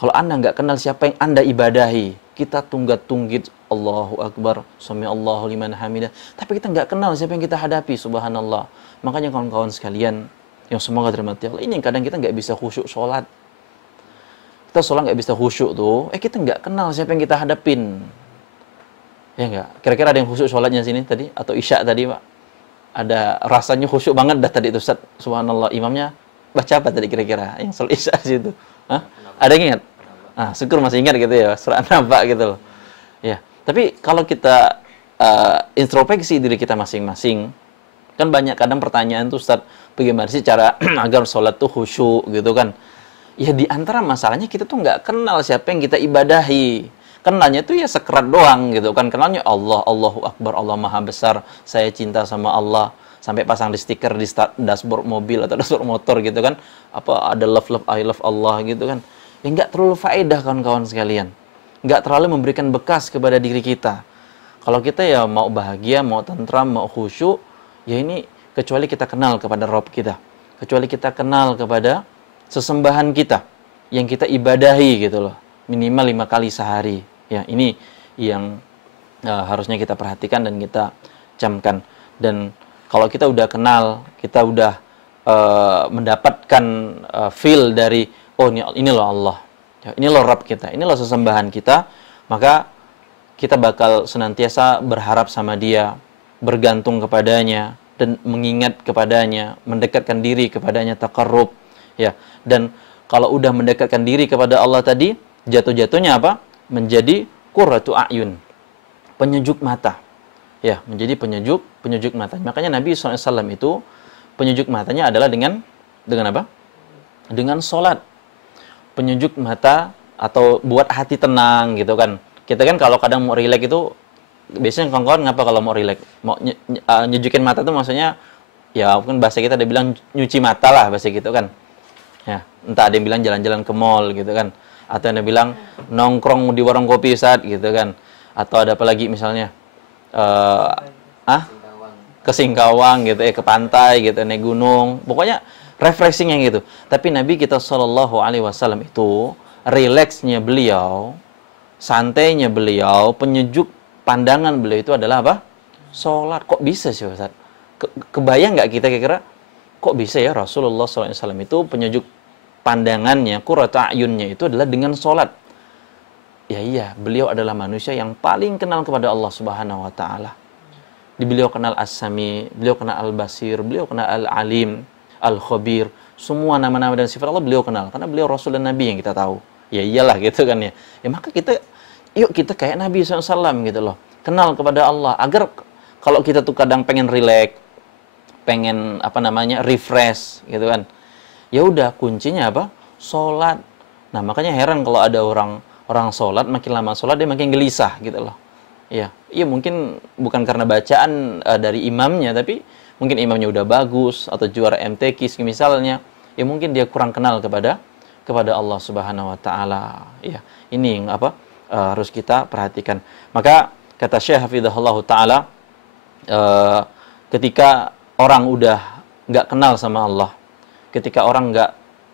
Kalau Anda nggak kenal siapa yang Anda ibadahi. Kita tunggat-tunggit, Allahu Akbar, sami Allahu liman hamidah. Tapi kita nggak kenal siapa yang kita hadapi, subhanallah. Makanya kawan-kawan sekalian, yang semoga dirahmati Allah, ini yang kadang kita nggak bisa khusyuk sholat. Kita sholat nggak bisa khusyuk tuh, kita nggak kenal siapa yang kita hadapin. Ya nggak? Kira-kira ada yang khusyuk sholatnya sini tadi? Atau isya tadi, Pak? Ada rasanya khusyuk banget dah tadi itu, Ustaz. Subhanallah, imamnya baca apa tadi kira-kira yang sholat isya situ? Hah? Ada yang ingat? Syukur masih ingat gitu ya, surah An-Naba gitu loh. Ya, tapi kalau kita introspeksi diri kita masing-masing, kan banyak kadang pertanyaan tuh, Ustaz, bagaimana sih cara agar sholat tuh khusyuk gitu kan? Ya di antara masalahnya kita tuh nggak kenal siapa yang kita ibadahi. Kenalnya tuh ya sekerat doang gitu kan. Kenalnya Allah, Allahu Akbar, Allah Maha Besar, saya cinta sama Allah. Sampai pasang di stiker di dashboard mobil atau dashboard motor gitu kan. Apa ada love, I love Allah gitu kan. Ya nggak terlalu faedah kawan-kawan sekalian. Nggak terlalu memberikan bekas kepada diri kita. Kalau kita ya mau bahagia, mau tentram, mau khusyuk, ya ini kecuali kita kenal kepada Rabb kita. Kecuali kita kenal kepada sesembahan kita yang kita ibadahi gitu loh, minimal 5 kali sehari. Ya, ini yang harusnya kita perhatikan dan kita camkan. Dan kalau kita udah kenal, kita udah mendapatkan feel dari, oh ini loh Allah, ya, ini loh Rabb kita, ini loh sesembahan kita, maka kita bakal senantiasa berharap sama Dia, bergantung kepadanya dan mengingat kepadanya, mendekatkan diri kepadanya, taqarrub. Ya, dan kalau udah mendekatkan diri kepada Allah tadi, jatuh-jatuhnya apa? Menjadi qurratu a'yun, penyejuk mata. Ya, menjadi penyejuk mata. Makanya Nabi SAW itu penyejuk matanya adalah dengan apa? Dengan sholat. Penyejuk mata atau buat hati tenang gitu kan. Kita kan kalau kadang mau rileks itu, biasanya kawan-kawan ngapa kalau mau rileks? Mau nyejukin mata itu maksudnya, ya mungkin bahasa kita ada bilang nyuci mata lah, bahasa gitu kan. Ya, entah ada yang bilang jalan-jalan ke mall gitu kan. Atau Anda bilang nongkrong di warung kopi Ustaz gitu kan. Atau ada apa lagi misalnya? Ke Singkawang gitu ke pantai gitu, naik gunung. Pokoknya refreshing yang gitu. Tapi Nabi kita Shallallahu alaihi wasallam itu rileksnya beliau, santainya beliau, penyejuk pandangan beliau itu adalah apa? Sholat. Kok bisa sih Ustaz? Kebayang nggak kita kira-kira kok bisa ya Rasulullah SAW itu penyejuk pandangannya, qurratu a'yunnya itu adalah dengan sholat. Ya iya, beliau adalah manusia yang paling kenal kepada Allah Subhanahu wa taala. Beliau kenal As-Sami, beliau kenal Al-Basir, beliau kenal Al-Alim, Al-Khabir. Semua nama-nama dan sifat Allah beliau kenal karena beliau Rasul dan Nabi yang kita tahu. Ya iyalah gitu kan ya. Ya maka yuk kita kayak Nabi SAW gitu loh. Kenal kepada Allah agar kalau kita tuh kadang pengen relax, pengen refresh gitu kan. Ya udah kuncinya apa? Salat. Nah, makanya heran kalau ada orang salat makin lama salat dia makin gelisah gitu loh. Ya, iya mungkin bukan karena bacaan dari imamnya, tapi mungkin imamnya udah bagus atau juara MTQ misalnya. Ya mungkin dia kurang kenal kepada Allah Subhanahu wa taala. Ya, ini yang harus kita perhatikan. Maka kata Syekh Hafizahullah taala ketika orang udah nggak kenal sama Allah, ketika orang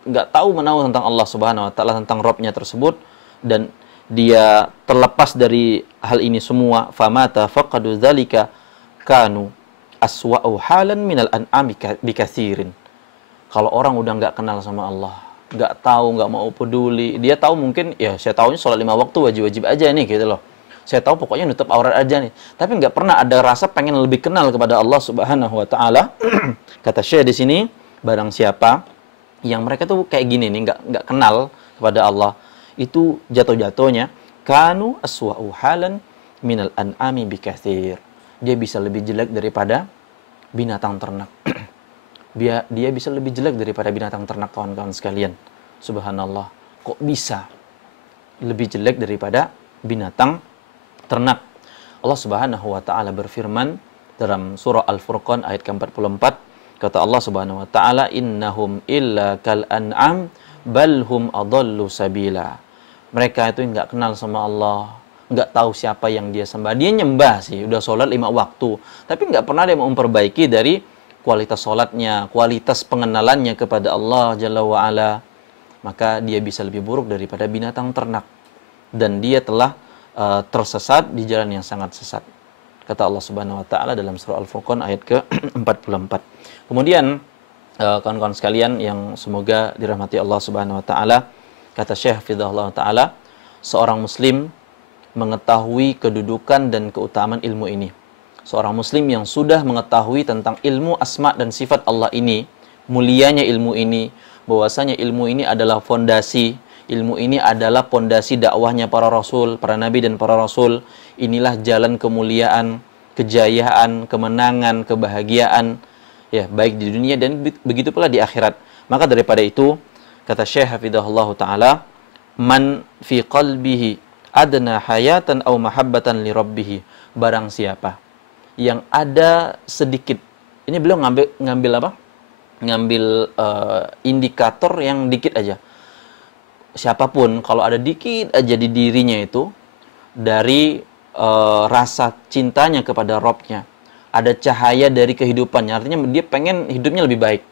nggak tahu menahu tentang Allah Subhanahu wa taala, tentang Rabb-nya tersebut, dan dia terlepas dari hal ini semua, famata faqadu dzalika kanu aswa'u halan minal an'ami bikatsirin. Kalau orang udah nggak kenal sama Allah, nggak tahu, nggak mau peduli, dia tahu mungkin ya saya tahunya sholat 5 waktu wajib-wajib aja nih gitu loh. Saya tahu pokoknya nutup aurat aja nih. Tapi nggak pernah ada rasa pengen lebih kenal kepada Allah Subhanahu wa taala. Kata Syekh di sini, barang siapa yang mereka tuh kayak gini nih, nggak kenal kepada Allah, itu jatuh-jatuhnya kanu aswa'u halan minal an'ami bikatsir. Dia bisa lebih jelek daripada binatang ternak. Dia bisa lebih jelek daripada binatang ternak, kawan-kawan sekalian. Subhanallah. Kok bisa lebih jelek daripada binatang ternak? Allah Subhanahu wa taala berfirman dalam surah Al-Furqan ayat ke-44, kata Allah Subhanahu wa taala, innahum illa kal an'am bal hum adallu sabila. Mereka itu nggak kenal sama Allah, nggak tahu siapa yang dia sembah. Dia nyembah sih, udah sholat 5 waktu, tapi nggak pernah dia memperbaiki dari kualitas sholatnya, kualitas pengenalannya kepada Allah Jalla wa'ala. Maka dia bisa lebih buruk daripada binatang ternak, dan dia telah tersesat di jalan yang sangat sesat, kata Allah Subhanahu wa taala dalam surah Al-Furqan ayat ke-44. Kemudian kawan-kawan sekalian yang semoga dirahmati Allah Subhanahu wa taala, kata Syekh Hafizahullah taala, seorang muslim mengetahui kedudukan dan keutamaan ilmu ini. Seorang muslim yang sudah mengetahui tentang ilmu asma dan sifat Allah ini, mulianya ilmu ini, bahwasanya ilmu ini adalah fondasi, ilmu ini adalah pondasi dakwahnya para rasul, para nabi dan para rasul. Inilah jalan kemuliaan, kejayaan, kemenangan, kebahagiaan, ya, baik di dunia dan begitu pula di akhirat. Maka daripada itu, kata Syekh Hafizahullah taala, man fi qalbihi adna hayatan aw mahabbatan li rabbih. Barang siapa yang ada sedikit, ini beliau ngambil apa? Ngambil indikator yang dikit aja. Siapapun kalau ada dikit aja di dirinya itu dari rasa cintanya kepada Rabb-nya, ada cahaya dari kehidupannya, artinya dia pengen hidupnya lebih baik,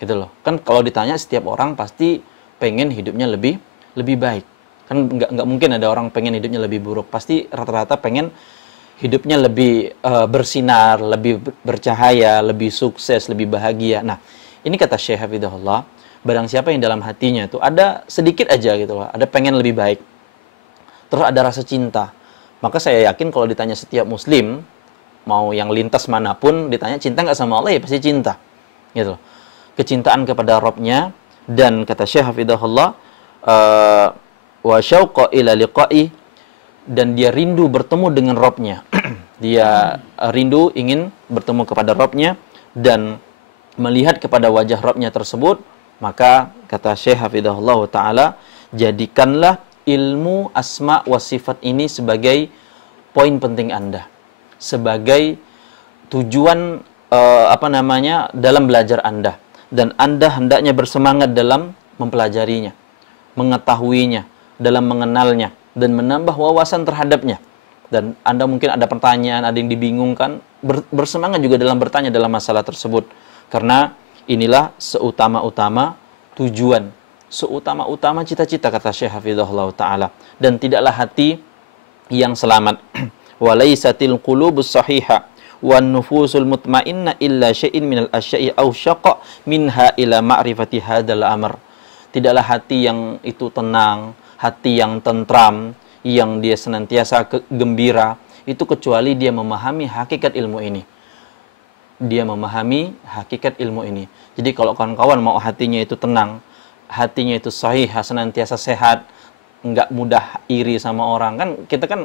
gitu loh. Kan kalau ditanya setiap orang pasti pengen hidupnya lebih baik. Kan nggak mungkin ada orang pengen hidupnya lebih buruk. Pasti rata-rata pengen hidupnya lebih bersinar, lebih bercahaya, lebih sukses, lebih bahagia. Nah, ini kata Syekh Hafizahullah, barang siapa yang dalam hatinya itu ada sedikit aja gitu loh, ada pengen lebih baik, terus ada rasa cinta, maka saya yakin kalau ditanya setiap muslim, mau yang lintas manapun, ditanya cinta nggak sama Allah, ya pasti cinta, gitu loh. Kecintaan kepada Rabb-nya, dan kata Syekh Hafizahullah, wa syauqa ila liqa'i, dan dia rindu bertemu dengan Rabb-nya. Dia rindu ingin bertemu kepada Rabb-nya dan melihat kepada wajah Rabb-nya tersebut. Maka kata Syekh Hafizahullah taala, jadikanlah ilmu asma wa sifat ini sebagai poin penting Anda, sebagai tujuan dalam belajar Anda, dan Anda hendaknya bersemangat dalam mempelajarinya, mengetahuinya, dalam mengenalnya dan menambah wawasan terhadapnya. Dan Anda mungkin ada pertanyaan, ada yang dibingungkan, bersemangat juga dalam bertanya dalam masalah tersebut. Karena inilah seutama-utama tujuan, seutama-utama cita-cita, kata Syekh Hafizahullah Ta'ala. Dan tidaklah hati yang selamat. Walaisatil qulubus sahiha wan nufusul mutmainna illa syai'in minal asya'i aw syaqa minha ila ma'rifati hadzal amr. Tidaklah hati yang itu tenang, hati yang tentram, yang dia senantiasa gembira, itu kecuali dia memahami hakikat ilmu ini. Dia memahami hakikat ilmu ini. Jadi kalau kawan-kawan mau hatinya itu tenang, hatinya itu sahih, senantiasa sehat, nggak mudah iri sama orang. Kan kita kan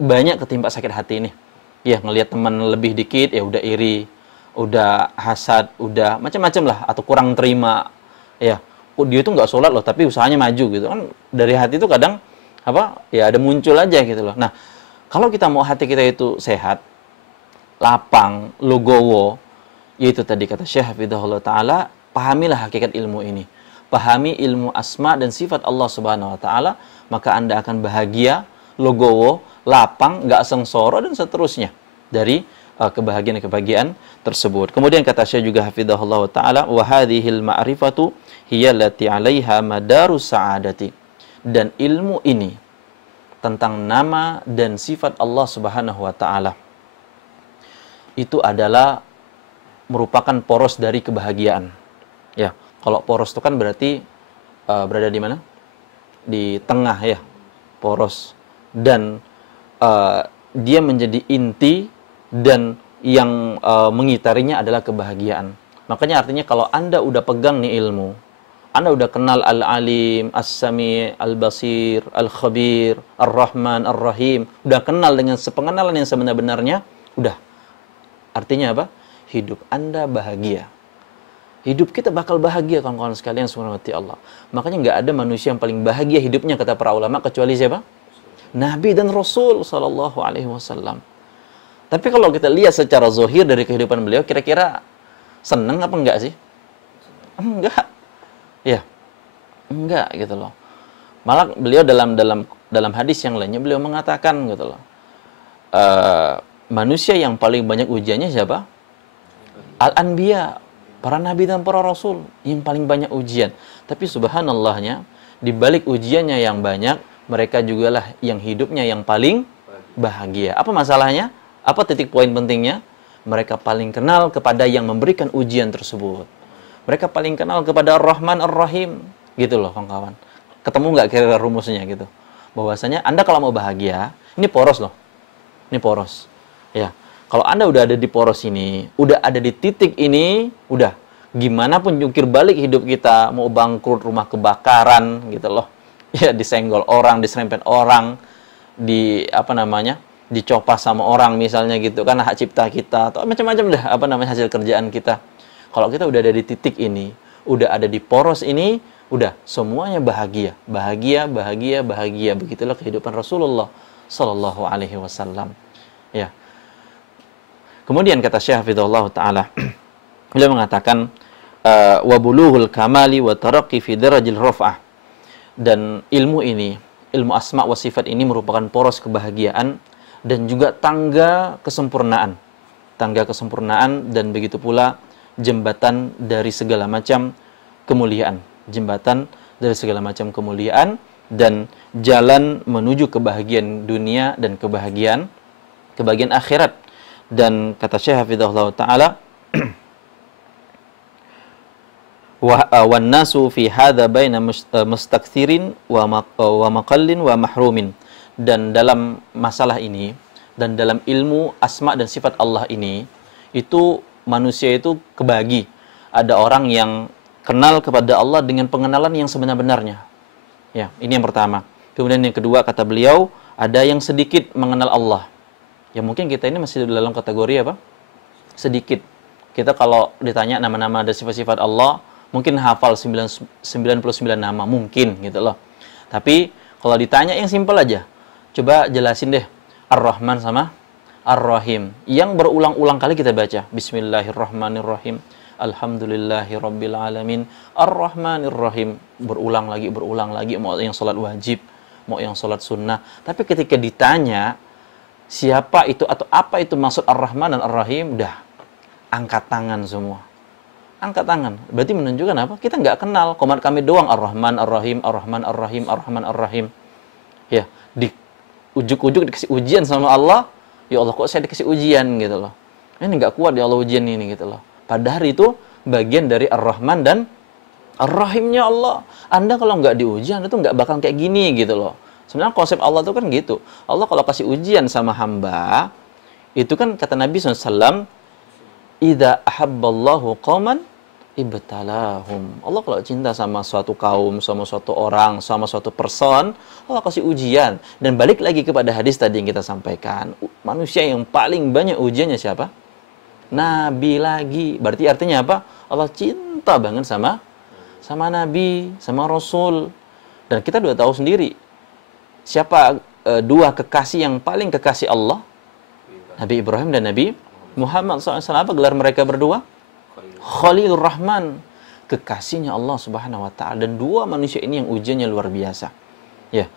banyak ketimpa sakit hati ini. Ya, ngelihat teman lebih dikit, ya udah iri, udah hasad, udah macam-macam lah, atau kurang terima. Ya, dia itu nggak sholat loh, tapi usahanya maju gitu kan. Dari hati itu kadang ya ada muncul aja gitu loh. Nah, kalau kita mau hati kita itu sehat, lapang, logowo, yaitu tadi kata Syekh Hafizahullah Ta'ala, pahamilah hakikat ilmu ini. Pahami ilmu asma dan sifat Allah Subhanahu Wa Ta'ala, maka Anda akan bahagia, logowo, lapang, nggak sengsara, dan seterusnya dari kebahagiaan-kebahagiaan tersebut. Kemudian kata Syekh juga Hafizahullah Ta'ala, wa hadhil ma'rifatu hiya allati 'alaiha madarus sa'adati. Dan ilmu ini tentang nama dan sifat Allah Subhanahu Wa Ta'ala itu adalah merupakan poros dari kebahagiaan. Ya, kalau poros itu kan berarti berada di mana? Di tengah ya, poros. Dan dia menjadi inti dan yang mengitarinya adalah kebahagiaan. Makanya artinya kalau Anda udah pegang nih ilmu, Anda udah kenal Al-Alim, As-Sami, Al-Basir, Al-Khabir, Ar-Rahman, Ar-Rahim, udah kenal dengan sepengenalan yang sebenar-benarnya, udah. Artinya apa? Hidup Anda bahagia. Hidup kita bakal bahagia, kawan-kawan sekalian, subhanahu Allah. Makanya nggak ada manusia yang paling bahagia hidupnya, kata para ulama, kecuali siapa? Nabi dan Rasul sallallahu alaihi wasallam. Tapi kalau kita lihat secara zahir dari kehidupan beliau, kira-kira seneng apa enggak sih? Enggak. Ya. Enggak gitu loh. Malah beliau dalam hadis yang lainnya beliau mengatakan gitu loh. Manusia yang paling banyak ujiannya siapa? Al-Anbiya, para nabi dan para rasul yang paling banyak ujian. Tapi subhanallahnya, di balik ujiannya yang banyak, mereka jugalah yang hidupnya yang paling bahagia. Apa masalahnya? Apa titik poin pentingnya? Mereka paling kenal kepada yang memberikan ujian tersebut. Mereka paling kenal kepada Ar-Rahman Ar-Rahim. Gitu loh, kawan-kawan. Ketemu nggak kira-kira rumusnya gitu? Bahwasanya Anda kalau mau bahagia, ini poros loh. Ini poros. Ya, kalau Anda udah ada di poros ini, udah ada di titik ini, udah. Gimana pun jungkir balik hidup kita, mau bangkrut, rumah kebakaran, gitu loh. Ya, disenggol orang, diserempet orang, dicopas sama orang misalnya gitu, karena hak cipta kita, atau macam-macam dah, hasil kerjaan kita. Kalau kita udah ada di titik ini, udah ada di poros ini, udah semuanya bahagia, bahagia, bahagia, bahagia. Begitulah kehidupan Rasulullah Sallallahu Alaihi Wasallam. Ya. Kemudian kata Syekh Hafizahullah Ta'ala, beliau mengatakan, wa bulughul kamali wa taraqqi fi darajil raf'ah. Dan ilmu ini, ilmu asma wa sifat ini merupakan poros kebahagiaan dan juga tangga kesempurnaan. Tangga kesempurnaan dan begitu pula jembatan dari segala macam kemuliaan. Jembatan dari segala macam kemuliaan dan jalan menuju kebahagiaan dunia dan kebahagiaan akhirat. Dan kata Syekh Hafizahullah Ta'ala, wan nasu fi hadza baina mustakthirin wa maqallin wa mahrumin. Dan dalam masalah ini dan dalam ilmu asma dan sifat Allah ini, itu manusia itu kebagi. Ada orang yang kenal kepada Allah dengan pengenalan yang sebenar-benarnya. Ya, ini yang pertama. Kemudian yang kedua, kata beliau, ada yang sedikit mengenal Allah. Ya mungkin kita ini masih dalam kategori apa? Sedikit. Kita kalau ditanya nama-nama dan sifat-sifat Allah, mungkin hafal 99 nama, mungkin gitu loh. Tapi kalau ditanya yang simpel aja, coba jelasin deh Ar-Rahman sama Ar-Rahim. Yang berulang-ulang kali kita baca, Bismillahirrahmanirrahim. Alhamdulillahi Rabbil Alamin, Ar-Rahmanir Rahim. Berulang lagi, mau yang sholat wajib, mau yang sholat sunnah. Tapi ketika ditanya, siapa itu atau apa itu maksud Ar-Rahman dan Ar-Rahim, dah, angkat tangan semua. Angkat tangan. Berarti menunjukkan apa? Kita nggak kenal. Komat kami doang, Ar-Rahman, Ar-Rahim, Ar-Rahman, Ar-Rahim, Ar-Rahman, Ar-Rahim. Ya, di ujuk-ujuk dikasih ujian sama Allah. Ya Allah, kok saya dikasih ujian gitu loh. Ini nggak kuat ya Allah ujian ini gitu loh. Padahal itu bagian dari Ar-Rahman dan Ar-Rahimnya Allah. Anda kalau nggak diuji, Anda tuh nggak bakal kayak gini gitu loh. Sebenarnya konsep Allah tuh kan gitu. Allah kalau kasih ujian sama hamba, itu kan kata Nabi SAW, Idza ahabballahu qauman ibtalahum. Allah kalau cinta sama suatu kaum, sama suatu orang, sama suatu person, Allah kasih ujian. Dan balik lagi kepada hadis tadi yang kita sampaikan, manusia yang paling banyak ujiannya siapa? Nabi lagi. Berarti artinya apa? Allah cinta banget sama Nabi, sama Rasul. Dan kita sudah tahu sendiri, siapa dua kekasih yang paling kekasih Allah? Nabi Ibrahim dan Nabi Muhammad SAW. Apa gelar mereka berdua? Khalilur Rahman, kekasihnya Allah Subhanahu wa taala. Dan dua manusia ini yang ujiannya luar biasa. Ya,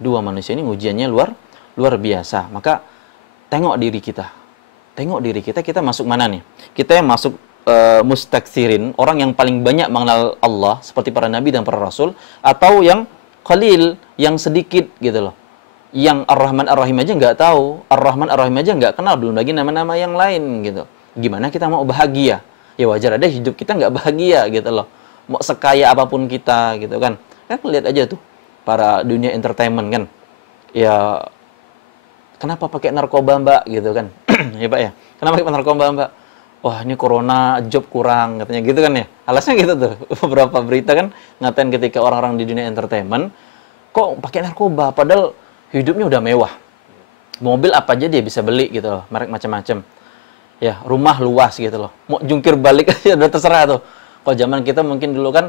dua manusia ini ujiannya luar biasa. Maka tengok diri kita. Tengok diri kita, kita masuk mana nih? Kita yang masuk mustaksirin, orang yang paling banyak mengenal Allah seperti para nabi dan para rasul, atau yang qalil, yang sedikit gitu loh. Yang Ar-Rahman Ar-Rahim aja nggak tahu, Ar-Rahman Ar-Rahim aja nggak kenal, belum lagi nama-nama yang lain gitu. Gimana kita mau bahagia? Ya wajar ada hidup kita nggak bahagia gitu loh. Mau sekaya apapun kita gitu kan. Kan lihat aja tuh para dunia entertainment kan. Ya kenapa pakai narkoba mbak gitu kan? Ya Pak ya. Kenapa pakai narkoba mbak? Wah ini corona, job kurang katanya gitu kan ya. Alasnya gitu tuh. Beberapa berita kan ngatain ketika orang-orang di dunia entertainment kok pakai narkoba padahal hidupnya udah mewah. Mobil apa aja dia bisa beli gitu loh, merek macam-macam. Ya, rumah luas gitu loh. Mau jungkir balik aja udah terserah tuh. Kalau zaman kita mungkin dulu kan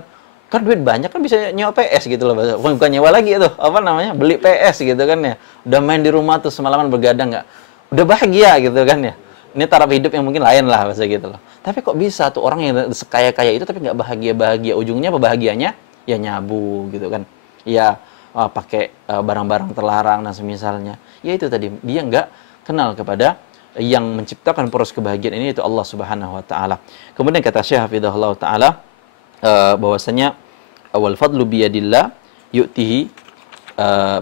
duit banyak kan bisa nyewa PS gitu loh. Bukan nyewa lagi itu, apa namanya? Beli PS gitu kan ya. Udah main di rumah tuh semalaman begadang nggak. Udah bahagia gitu kan ya. Ini taraf hidup yang mungkin lain lah bahasa gitu loh. Tapi kok bisa tuh orang yang sekaya-kaya itu tapi nggak bahagia-bahagia. Ujungnya apa bahagianya? Ya nyabu gitu kan. Ya pakai barang-barang terlarang dan semisalnya. Ya itu tadi, dia nggak kenal kepada yang menciptakan poros kebahagiaan ini, itu Allah Subhanahu wa taala. Kemudian kata Syekh Hafizahullah taala bahwasanya wal fadlu biyadillah yu'tihi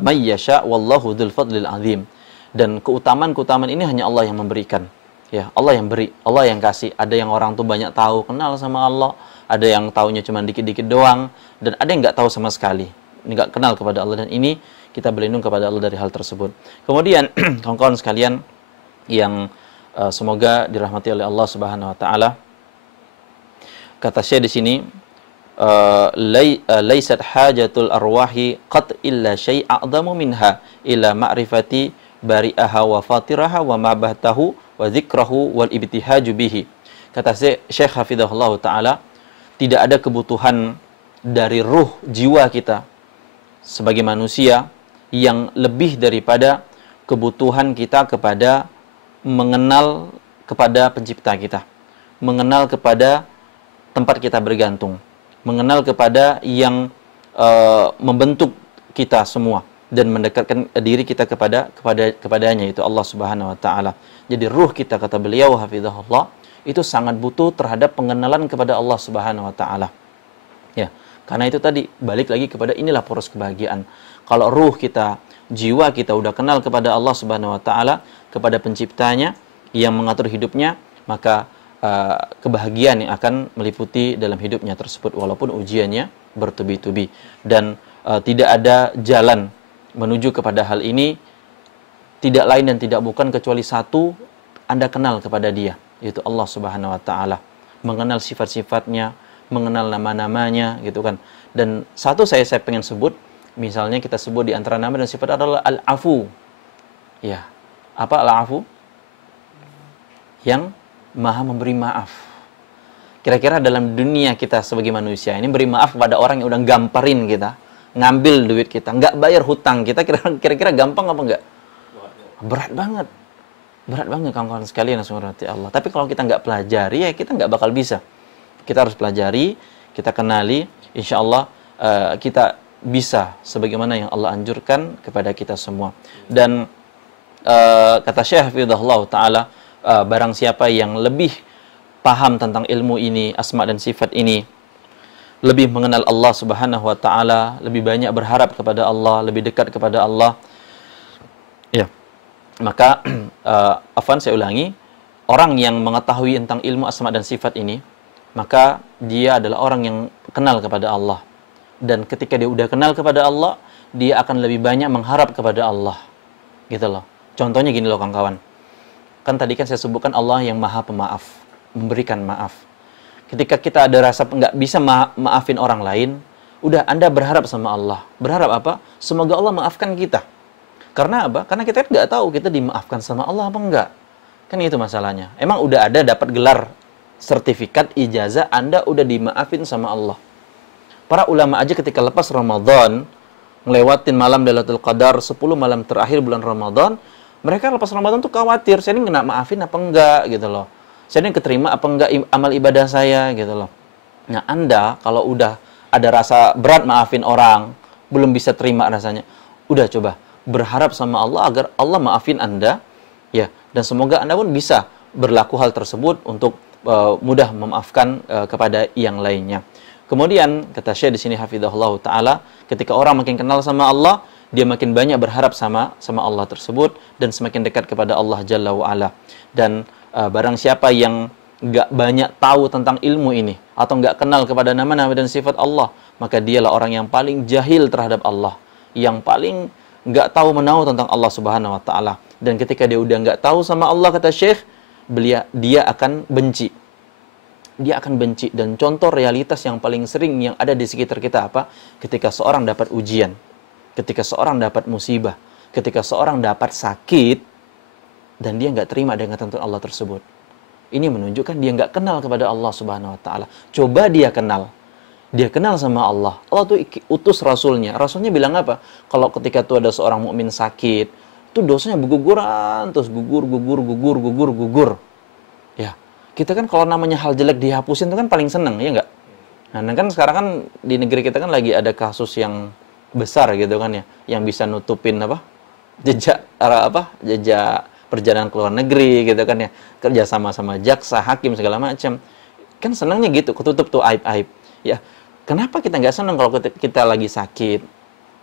may yasha wallahu dzul fadlil azim. Dan keutamaan-keutamaan ini hanya Allah yang memberikan. Ya, Allah yang beri, Allah yang kasih. Ada yang orang tuh banyak tahu, kenal sama Allah, ada yang taunya cuma dikit-dikit doang, dan ada yang nggak tahu sama sekali, nggak kenal kepada Allah. Dan ini kita berlindung kepada Allah dari hal tersebut. Kemudian kawan-kawan sekalian yang semoga dirahmati oleh Allah Subhanahu wa taala, kata Syekh di sini, laisat hajatul arwahi qat illa syai' a'dhamu minha ila ma'rifati bari'aha wa fatiraha wa ma'bahtahu wa dzikrahu wal ibtihaju bihi. Kata Syekh Hafizahullah taala, tidak ada kebutuhan dari ruh jiwa kita sebagai manusia yang lebih daripada kebutuhan kita kepada mengenal kepada pencipta kita, mengenal kepada tempat kita bergantung, mengenal kepada yang membentuk kita semua dan mendekatkan diri kita kepadanya, itu Allah Subhanahu wa taala. Jadi ruh kita, kata beliau hafizahullah, itu sangat butuh terhadap pengenalan kepada Allah Subhanahu wa taala. Ya, karena itu tadi balik lagi kepada inilah poros kebahagiaan. Kalau ruh kita, jiwa kita udah kenal kepada Allah Subhanahu wa taala, kepada penciptanya yang mengatur hidupnya, maka kebahagiaan yang akan meliputi dalam hidupnya tersebut walaupun ujiannya bertubi-tubi. Dan tidak ada jalan menuju kepada hal ini, tidak lain dan tidak bukan kecuali satu, Anda kenal kepada Dia, yaitu Allah Subhanahu wa taala. Mengenal sifat-sifatnya, mengenal nama-namanya gitu kan. Dan satu saya pengen sebut, misalnya kita sebut di antara nama dan sifat adalah Al-Afu. Ya. Apa Al-Afu? Yang Maha memberi maaf. Kira-kira dalam dunia kita sebagai manusia ini beri maaf kepada orang yang udah gamparin kita, ngambil duit kita, nggak bayar hutang kita, kira-kira gampang apa enggak? Berat banget. Berat banget kawan-kawan sekalian yang Allah. Tapi kalau kita nggak pelajari, ya kita nggak bakal bisa. Kita harus pelajari, kita kenali, insya Allah kita bisa sebagaimana yang Allah anjurkan kepada kita semua. Dan kata Syekh Hafizahullah Ta'ala, barang siapa yang lebih paham tentang ilmu ini, asma dan sifat ini, lebih mengenal Allah Subhanahu wa Ta'ala, lebih banyak berharap kepada Allah, lebih dekat kepada Allah, ya, maka saya ulangi, orang yang mengetahui tentang ilmu asma dan sifat ini, maka dia adalah orang yang kenal kepada Allah. Dan ketika dia udah kenal kepada Allah, dia akan lebih banyak mengharap kepada Allah. Gitu loh. Contohnya gini loh kawan-kawan. Kan tadi kan saya sebutkan Allah yang Maha Pemaaf, memberikan maaf. Ketika kita ada rasa nggak bisa maafin orang lain, udah Anda berharap sama Allah. Berharap apa? Semoga Allah maafkan kita. Karena apa? Karena kita nggak tahu kita dimaafkan sama Allah apa enggak. Kan itu masalahnya. Emang udah ada dapat gelar sertifikat ijazah Anda udah dimaafin sama Allah. Para ulama aja ketika lepas Ramadan, ngelewatin malam Lailatul Qadar, 10 malam terakhir bulan Ramadan, mereka lepas Ramadan tuh khawatir, saya ini kena maafin apa enggak gitu loh. Saya ini keterima apa enggak amal ibadah saya gitu loh. Nah, Anda kalau udah ada rasa berat maafin orang, belum bisa terima rasanya, udah coba berharap sama Allah agar Allah maafin Anda, ya. Dan semoga Anda pun bisa berlaku hal tersebut untuk mudah memaafkan kepada yang lainnya. Kemudian kata Syekh di sini hafizahullah taala, ketika orang makin kenal sama Allah, dia makin banyak berharap sama Allah tersebut dan semakin dekat kepada Allah Jalla wa Ala. Dan barang siapa yang nggak banyak tahu tentang ilmu ini atau nggak kenal kepada nama-nama dan sifat Allah, maka dialah orang yang paling jahil terhadap Allah, yang paling nggak tahu menahu tentang Allah Subhanahu wa Ta'ala. Dan ketika dia udah nggak tahu sama Allah, kata Syekh, dia akan benci. Dia akan benci. Dan contoh realitas yang paling sering yang ada di sekitar kita apa? Ketika seorang dapat ujian, ketika seorang dapat musibah, ketika seorang dapat sakit, dan dia nggak terima dengan ketentuan Allah tersebut. Ini menunjukkan dia nggak kenal kepada Allah Subhanahu wa Ta'ala. Coba dia kenal. Dia kenal sama Allah. Allah tuh utus Rasulnya. Rasulnya bilang apa? Kalau ketika tuh ada seorang mukmin sakit, tuh dosanya berguguran, terus gugur. Ya, kita kan kalau namanya hal jelek dihapusin itu kan paling seneng, ya nggak? Nah, kan sekarang kan di negeri kita kan lagi ada kasus yang besar gitu kan ya, yang bisa nutupin jejak perjalanan ke luar negeri gitu kan ya, kerja sama jaksa, hakim segala macam. Kan senangnya gitu, ketutup tuh aib-aib. Ya, kenapa kita nggak senang kalau kita lagi sakit,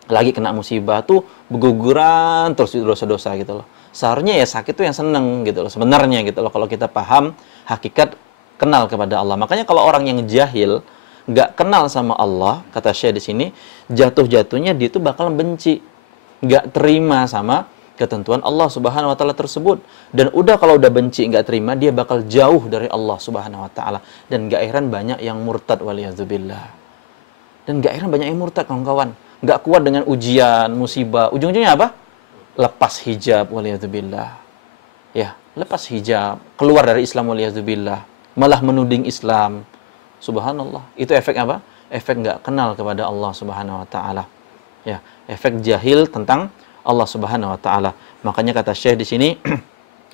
lagi kena musibah tuh berguguran terus dosa-dosa gitu loh. Seharusnya ya sakit tuh yang seneng gitu loh, sebenarnya gitu loh, kalau kita paham hakikat kenal kepada Allah. Makanya kalau orang yang jahil, nggak kenal sama Allah, kata Syekh di sini, jatuh-jatuhnya dia tuh bakal benci, nggak terima sama ketentuan Allah Subhanahu wa Ta'ala tersebut. Dan kalau udah benci, nggak terima, dia bakal jauh dari Allah Subhanahu wa Ta'ala. Dan nggak heran banyak yang murtad, waliyadzubillah. Dan nggak heran banyak yang murtad, kawan-kawan. Nggak kuat dengan ujian, musibah. Ujung-ujungnya apa? Lepas hijab, waliyadzubillah. Ya, lepas hijab, keluar dari Islam, waliyadzubillah. Malah menuding Islam. Subhanallah. Itu efek apa? Efek nggak kenal kepada Allah Subhanahu wa Ta'ala. Ya, efek jahil tentang Allah Subhanahu wa Ta'ala. Makanya kata Syekh di sini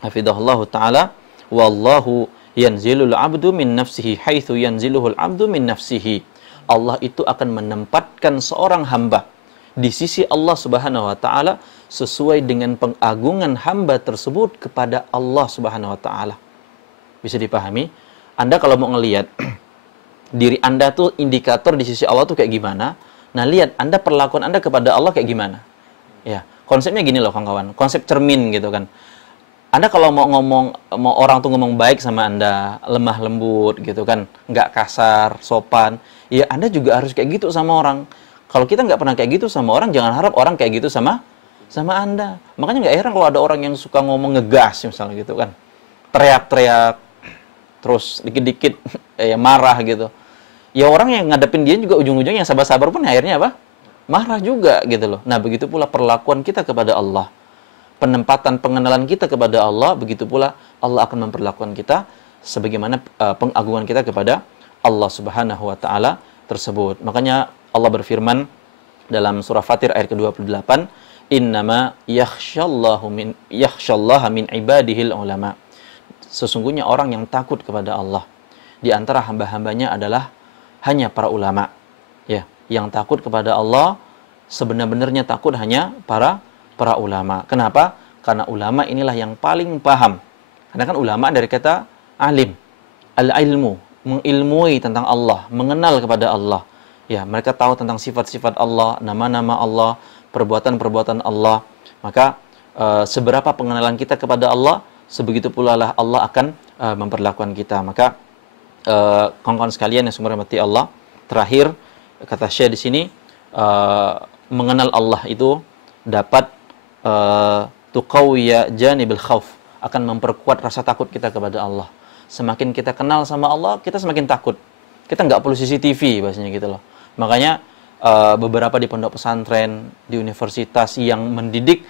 hafizahullahu taala, wallahu yanzilul abdu min nafsihi haitsu yanziluhul abdu min nafsihi. Allah itu akan menempatkan seorang hamba di sisi Allah Subhanahu wa Ta'ala sesuai dengan pengagungan hamba tersebut kepada Allah Subhanahu wa Ta'ala. Bisa dipahami? Anda kalau mau ngelihat diri Anda tuh indikator di sisi Allah tuh kayak gimana? Nah, lihat Anda, perlakuan Anda kepada Allah kayak gimana? Ya, konsepnya gini loh kawan-kawan, konsep cermin gitu kan. Anda kalau mau orang tuh ngomong baik sama Anda, lemah lembut gitu kan, nggak kasar, sopan, ya Anda juga harus kayak gitu sama orang. Kalau kita nggak pernah kayak gitu sama orang, jangan harap orang kayak gitu sama Anda. Makanya nggak heran kalau ada orang yang suka ngomong ngegas misalnya gitu kan, teriak-teriak, terus dikit-dikit ya marah gitu. Ya orang yang ngadepin dia juga ujung-ujungnya yang sabar-sabar pun akhirnya apa? Marah juga gitu loh. Nah, begitu pula perlakuan kita kepada Allah. Penempatan pengenalan kita kepada Allah, begitu pula Allah akan memperlakukan kita sebagaimana pengagungan kita kepada Allah Subhanahu wa Ta'ala tersebut. Makanya Allah berfirman dalam surah Fatir ayat ke-28, innama yakhsyallaha min ibadihil ulama. Sesungguhnya orang yang takut kepada Allah di antara hamba-hambanya adalah hanya para ulama. Ya, yang takut kepada Allah sebenar-benarnya takut hanya para ulama. Kenapa? Karena ulama inilah yang paling paham. Karena kan ulama dari kata alim, al-ilmu, mengilmui tentang Allah, mengenal kepada Allah. Ya, mereka tahu tentang sifat-sifat Allah, nama-nama Allah, perbuatan-perbuatan Allah. Maka seberapa pengenalan kita kepada Allah, sebegitu pula lah Allah akan memperlakukan kita. Maka kawan-kawan sekalian yang semua rahmati Allah, terakhir kata Syekh di sini, mengenal Allah itu dapat tuqawwiya janibil khauf, akan memperkuat rasa takut kita kepada Allah. Semakin kita kenal sama Allah, kita semakin takut. Kita nggak perlu CCTV bahasanya gitu loh. Makanya beberapa di pondok pesantren, di universitas yang mendidik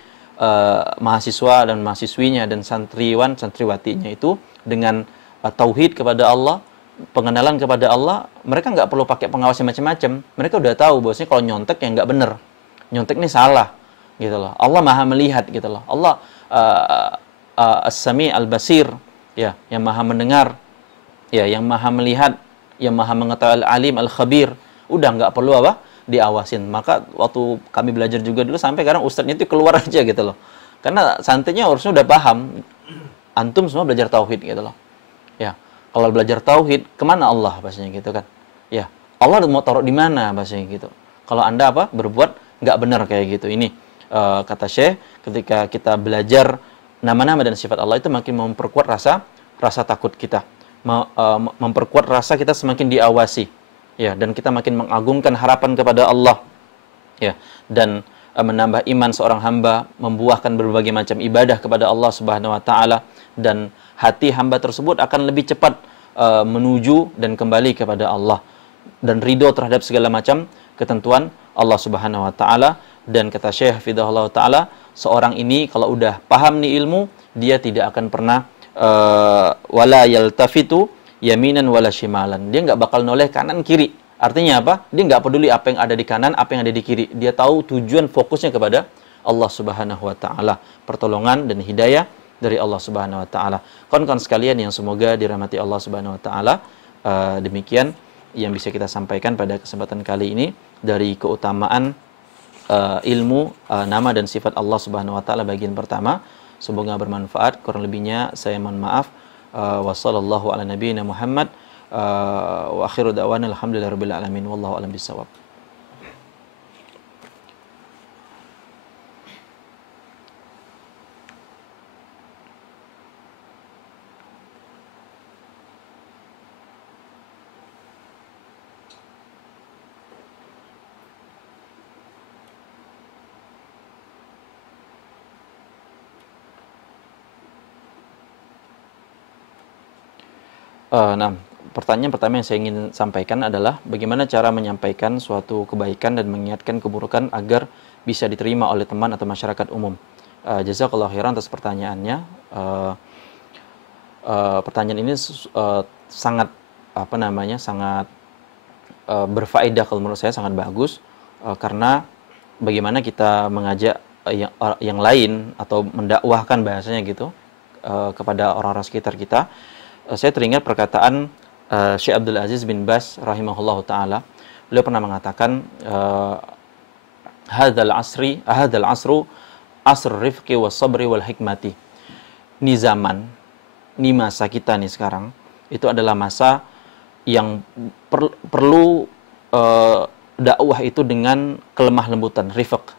mahasiswa dan mahasiswinya dan santriwan, santriwatinya itu dengan tauhid kepada Allah, pengenalan kepada Allah, mereka nggak perlu pakai pengawas yang macam-macam. Mereka udah tahu bahwasanya kalau nyontek yang nggak benar, nyontek ini salah, gitu loh. Allah Maha melihat, gitu loh. Allah As-Sami Al-Basir, ya, yang Maha mendengar, ya, yang Maha melihat, yang Maha mengetahui, Al-Alim Al-Khabir. Udah nggak perlu apa? Diawasin. Maka waktu kami belajar juga dulu sampai kadang ustadznya itu keluar aja gitu loh. Karena santrinya harusnya udah paham. Antum semua belajar tauhid gitu loh. Ya. Kalau belajar tauhid, kemana Allah bahasanya gitu kan? Ya. Allah mau taruh di mana bahasanya gitu. Kalau Anda apa? Berbuat nggak benar kayak gitu. Ini kata Syekh, ketika kita belajar nama-nama dan sifat Allah itu makin memperkuat rasa takut kita. Memperkuat rasa kita semakin diawasi. Ya, dan kita makin mengagungkan harapan kepada Allah. Ya, dan menambah iman seorang hamba, membuahkan berbagai macam ibadah kepada Allah Subhanahu wa taala, dan hati hamba tersebut akan lebih cepat menuju dan kembali kepada Allah dan ridho terhadap segala macam ketentuan Allah Subhanahu wa taala. Dan kata Syekh Hafizahullah taala, seorang ini kalau udah paham nih ilmu, dia tidak akan pernah wala yaltafitu yaminan wala shimalan. Dia nggak bakal noleh kanan kiri. Artinya apa? Dia nggak peduli apa yang ada di kanan, apa yang ada di kiri. Dia tahu tujuan fokusnya kepada Allah Subhanahu wa taala. Pertolongan dan hidayah dari Allah Subhanahu wa taala. Kawan-kawan sekalian yang semoga dirahmati Allah Subhanahu wa taala, demikian yang bisa kita sampaikan pada kesempatan kali ini dari keutamaan ilmu nama dan sifat Allah Subhanahu wa taala bagian pertama. Semoga bermanfaat. Kurang lebihnya saya mohon maaf. Wa sallallahu ala nabiyyina Muhammad wa akhiru da'wana alhamdulillahirabbil alamin wallahu a'lam bissawab. Nah, pertanyaan pertama yang saya ingin sampaikan adalah bagaimana cara menyampaikan suatu kebaikan dan mengingatkan keburukan agar bisa diterima oleh teman atau masyarakat umum. Jazakallahu khairan atas pertanyaannya. Pertanyaan ini sangat sangat berfaedah kalau menurut saya, sangat bagus, karena bagaimana kita mengajak yang lain atau mendakwahkan bahasanya gitu kepada orang-orang sekitar kita. Saya teringat perkataan Syekh Abdul Aziz bin Baz rahimahullah ta'ala. Beliau pernah mengatakan, hadzal asru asr rifqi was sabri wal hikmati. Ini zaman, ini masa kita nih sekarang, itu adalah masa yang perlu dakwah itu dengan kelemah lembutan, rifq,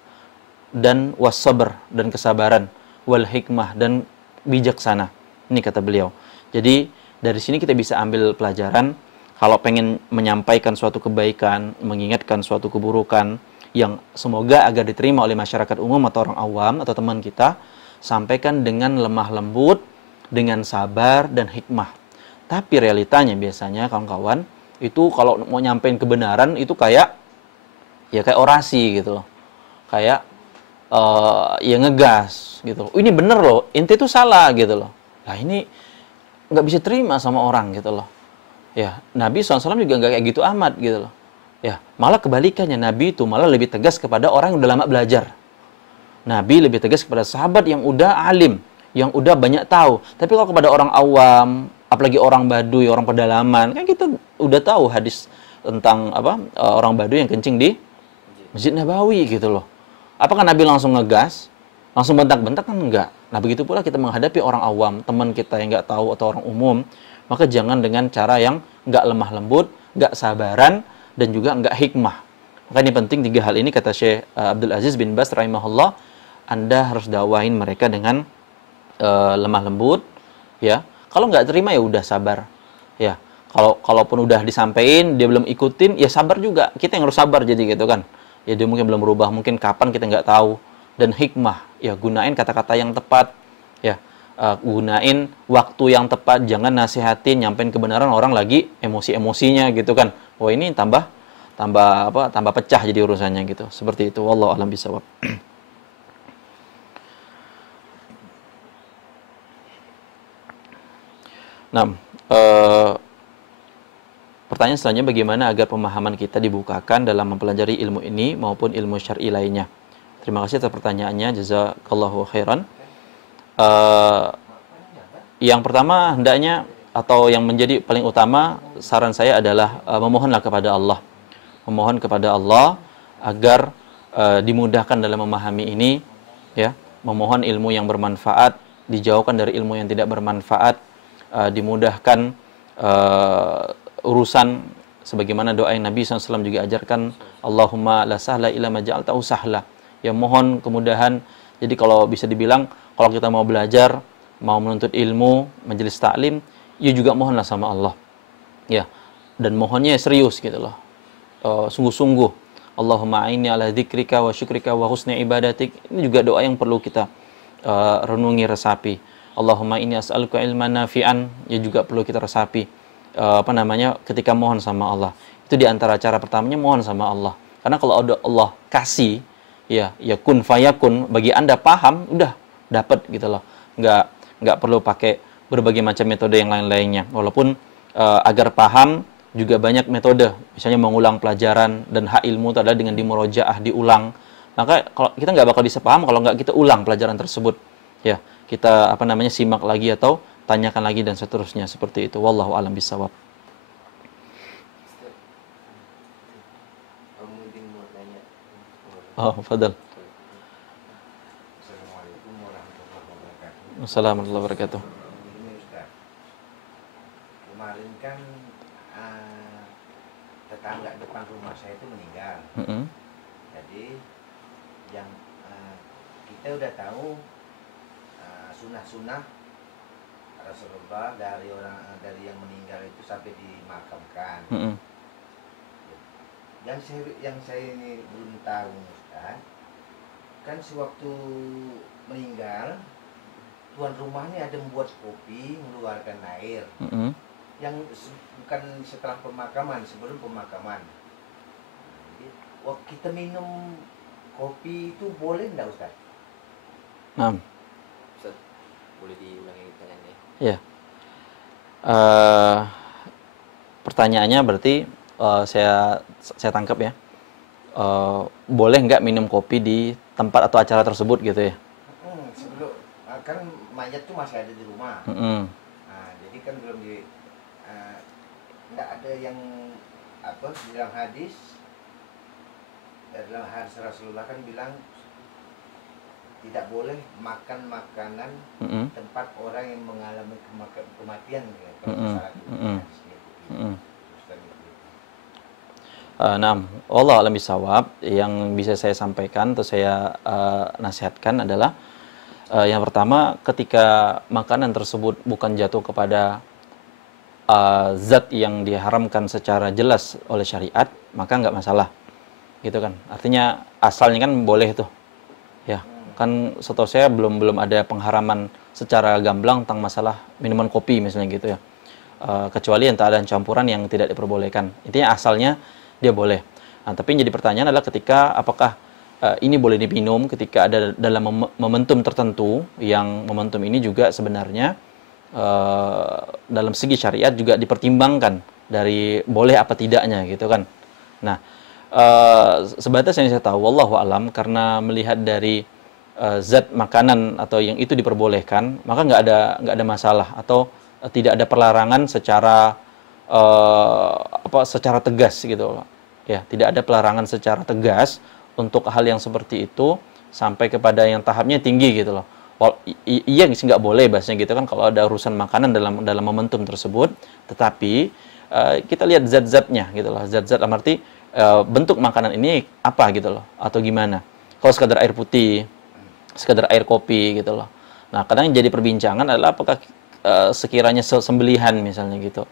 dan was sabr, dan kesabaran, wal hikmah, dan bijaksana. Ini kata beliau. Jadi dari sini kita bisa ambil pelajaran, kalau pengen menyampaikan suatu kebaikan, mengingatkan suatu keburukan yang semoga agar diterima oleh masyarakat umum atau orang awam atau teman kita, sampaikan dengan lemah lembut, dengan sabar dan hikmah. Tapi realitanya biasanya kawan-kawan, itu kalau mau nyampein kebenaran itu kayak orasi gitu loh. Kayak ya ngegas gitu loh. Ini bener loh, inti itu salah gitu loh. Nah ini nggak bisa terima sama orang gitu loh. Ya, Nabi SAW juga nggak kayak gitu amat gitu loh. Ya, malah kebalikannya, Nabi itu malah lebih tegas kepada orang yang udah lama belajar. Nabi lebih tegas kepada sahabat yang udah alim, yang udah banyak tahu. Tapi kalau kepada orang awam apalagi orang Baduy, orang pedalaman. Kan kita udah tahu hadis tentang orang Baduy yang kencing di Masjid Nabawi gitu loh. Apakah Nabi langsung ngegas? Langsung bentak-bentak? Kan enggak. Nah, begitu pula kita menghadapi orang awam, teman kita yang enggak tahu atau orang umum, maka jangan dengan cara yang enggak lemah lembut, enggak sabaran, dan juga enggak hikmah. Maka ini penting 3 hal ini, kata Syekh Abdul Aziz bin Baz rahimahullah, Anda harus dakwahin mereka dengan lemah lembut, ya. Kalau nggak terima ya udah sabar, ya. Kalaupun udah disampaikan dia belum ikutin, ya sabar juga. Kita yang harus sabar jadi gitu kan. Ya dia mungkin belum berubah, mungkin kapan kita nggak tahu. Dan hikmah, ya gunain kata-kata yang tepat, ya. Gunain waktu yang tepat, jangan nasihatin nyampein kebenaran orang lagi emosi-emosinya gitu kan. Wah, ini tambah pecah jadi urusannya gitu. Seperti itu, wallahu a'lam bishawab. Nah, pertanyaan selanjutnya, bagaimana agar pemahaman kita dibukakan dalam mempelajari ilmu ini maupun ilmu syar'i lainnya? Terima kasih atas pertanyaannya, jazakallahu khairan. Yang pertama, hendaknya atau yang menjadi paling utama, saran saya adalah memohonlah kepada Allah. Memohon kepada Allah agar dimudahkan dalam memahami ini, ya. Memohon ilmu yang bermanfaat, dijauhkan dari ilmu yang tidak bermanfaat, dimudahkan urusan sebagaimana doa yang Nabi SAW juga ajarkan, Allahumma la sahla illa ma ja'altahu sahla. Ya, mohon kemudahan. Jadi kalau bisa dibilang, kalau kita mau belajar, mau menuntut ilmu, majelis taklim, ya juga mohonlah sama Allah. Ya, dan mohonnya serius gitu loh. Sungguh-sungguh. Allahumma a'inni ala dzikrika wa syukrika wa husni ibadatik. Ini juga doa yang perlu kita renungi, resapi. Allahumma inni as'aluka ilman nafi'an, ya juga perlu kita resapi. Ketika mohon sama Allah. Itu di antara cara pertamanya, mohon sama Allah. Karena kalau Allah kasih, ya kun fayakun, bagi Anda paham, udah dapat gitu loh. Nggak perlu pakai berbagai macam metode yang lain-lainnya. Walaupun agar paham juga banyak metode. Misalnya mengulang pelajaran, dan hak ilmu itu adalah dengan dimurojaah, diulang. Maka kalau kita nggak bakal bisa paham kalau nggak kita ulang pelajaran tersebut. Ya, kita simak lagi atau tanyakan lagi dan seterusnya, seperti itu. Wallahu a'lam bishawab. Oh, fadal. Assalamualaikum warahmatullahi wabarakatuh. Assalamualaikum warahmatullahi wabarakatuh. Ini Ustaz, kemarin kan tetangga depan rumah saya itu meninggal. Jadi yang kita udah tahu sunah-sunah Rasulullah dari yang meninggal itu sampai dimakamkan. Yang saya ini belum tahu, Ustaz, kan sewaktu meninggal tuan rumahnya ada membuat kopi, mengeluarkan air. Yang bukan setelah pemakaman, sebelum pemakaman. Jadi, waktu kita minum kopi itu boleh enggak, Ustaz? Nah, Ustaz, boleh diulangi pertanyaannya? ya. Pertanyaannya berarti saya tangkap ya. Boleh nggak minum kopi di tempat atau acara tersebut gitu ya? Sebelum kan mayat tuh masih ada di rumah. Nah, jadi kan belum nggak ada yang bilang hadis. Dalam hadis Rasulullah kan bilang tidak boleh makan makanan tempat orang yang mengalami kematian, kalau salah hadisnya. Nah, wallahu a'lam bishawab. Yang bisa saya sampaikan atau saya nasihatkan adalah yang pertama, ketika makanan tersebut bukan jatuh kepada zat yang diharamkan secara jelas oleh syariat, maka nggak masalah, gitu kan. Artinya asalnya kan boleh tuh, ya. Kan setahu saya belum ada pengharaman secara gamblang tentang masalah minuman kopi misalnya gitu ya. Kecuali entah ada campuran yang tidak diperbolehkan. Intinya asalnya dia boleh. Nah, tapi yang jadi pertanyaan adalah ketika apakah ini boleh diminum ketika ada dalam momentum tertentu, yang momentum ini juga sebenarnya dalam segi syariat juga dipertimbangkan dari boleh apa tidaknya gitu kan. Nah, sebatas yang saya tahu, wallahu alam, karena melihat dari zat makanan atau yang itu diperbolehkan, maka nggak ada masalah, atau tidak ada pelarangan secara secara tegas gitu loh. Ya, tidak ada pelarangan secara tegas untuk hal yang seperti itu sampai kepada yang tahapnya tinggi gitu loh. Iya sih nggak boleh bahasanya gitu kan kalau ada urusan makanan dalam momentum tersebut, tetapi kita lihat zat-zatnya gitu loh. Zat-zat arti bentuk makanan ini apa gitu loh atau gimana. Kalau sekadar air putih, sekadar air kopi gitu loh. Nah, kadang yang jadi perbincangan adalah apakah sekiranya sembelihan misalnya gitu.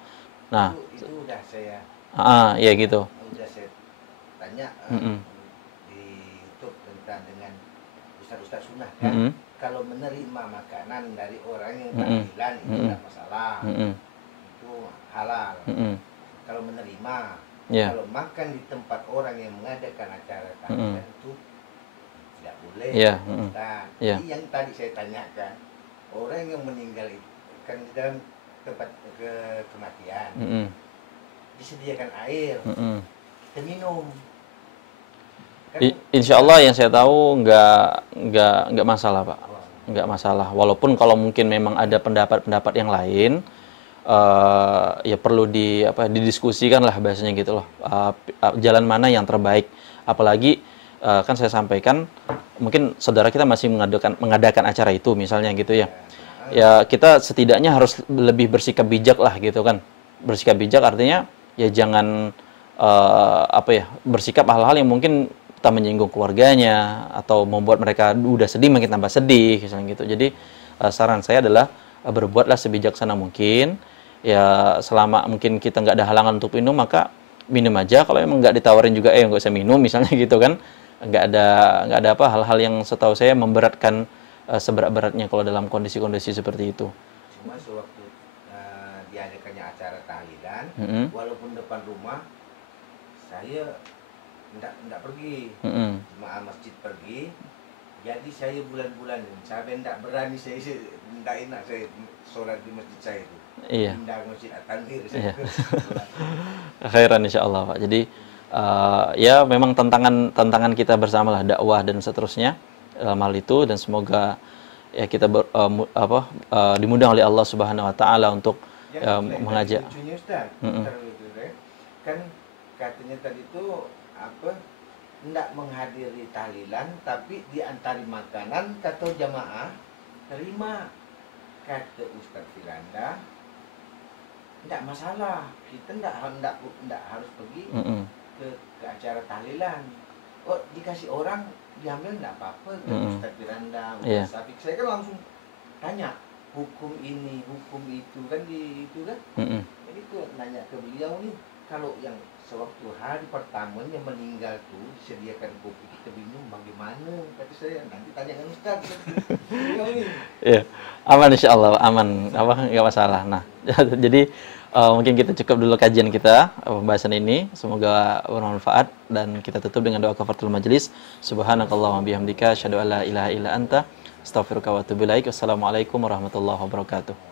Nah, itu udah saya ya gitu. udah saya tanya di YouTube tentang dengan ustaz-ustaz sunnah kan. Kalau menerima makanan dari orang yang tahlilan itu tidak masalah. Itu halal. Kalau menerima, kalau makan di tempat orang yang mengadakan acara tahlilan itu tidak boleh. Jadi yang tadi saya tanyakan, orang yang meninggal itu kan di dalam tempat kematian disediakan air, kita minum. Insya Allah yang saya tahu nggak masalah Pak, nggak masalah. Walaupun kalau mungkin memang ada pendapat-pendapat yang lain, ya perlu didiskusikan lah bahasanya gitu loh. Jalan mana yang terbaik? Apalagi kan saya sampaikan, mungkin saudara kita masih mengadakan acara itu misalnya gitu ya. Ya kita setidaknya harus lebih bersikap bijak lah gitu kan. Bersikap bijak artinya ya jangan bersikap hal-hal yang mungkin tak menyinggung keluarganya atau membuat mereka udah sedih makin tambah sedih misalnya gitu. Jadi saran saya adalah berbuatlah sebijaksana mungkin. Ya selama mungkin kita nggak ada halangan untuk minum maka minum aja. Kalau emang nggak ditawarin juga nggak usah minum misalnya gitu kan. Nggak ada hal-hal yang setahu saya memberatkan seberat-beratnya kalau dalam kondisi-kondisi seperti itu. Cuma sewaktu diadakannya acara tahlilan, walaupun depan rumah, saya tidak pergi, jemaah masjid pergi. Jadi saya bulan-bulan sampai tidak berani saya tidak enak saya sholat di masjid saya itu. Iya. Pindah ke masjid At-Tanwir. Iya. Khairan insyaallah Pak. Jadi ya memang tantangan kita bersama lah dakwah dan seterusnya dalam hal itu, dan semoga ya kita dimudahkan oleh Allah Subhanahu wa taala untuk mengajak. Kan katanya tadi itu tidak menghadiri tahlilan tapi diantari makanan, kata jamaah terima. Kata Ustaz Firanda tidak masalah, kita tidak harus pergi ke acara tahlilan. Oh, dikasih orang diambil tidak apa-apa, Ustaz Firanda, Ustaz Syafiq. Saya kan langsung tanya hukum ini, hukum itu kan itu kan. Jadi itu nanya ke beliau nih, kalau yang sewaktu hari pertamanya meninggal tuh disediakan kopi kita minum bagaimana? Kata saya nanti tanya dengan Ustaz. Beliau nih. Iya, aman insyaallah, aman, nggak masalah. Nah, jadi mungkin kita cukup dulu kajian kita pembahasan ini, semoga bermanfaat, dan kita tutup dengan doa kafaratul majelis. Subhanakallahumma bihamdika asyhadu an la ilaha illa anta astaghfiruka wa atubu ilaik. Wassalamualaikum warahmatullahi wabarakatuh.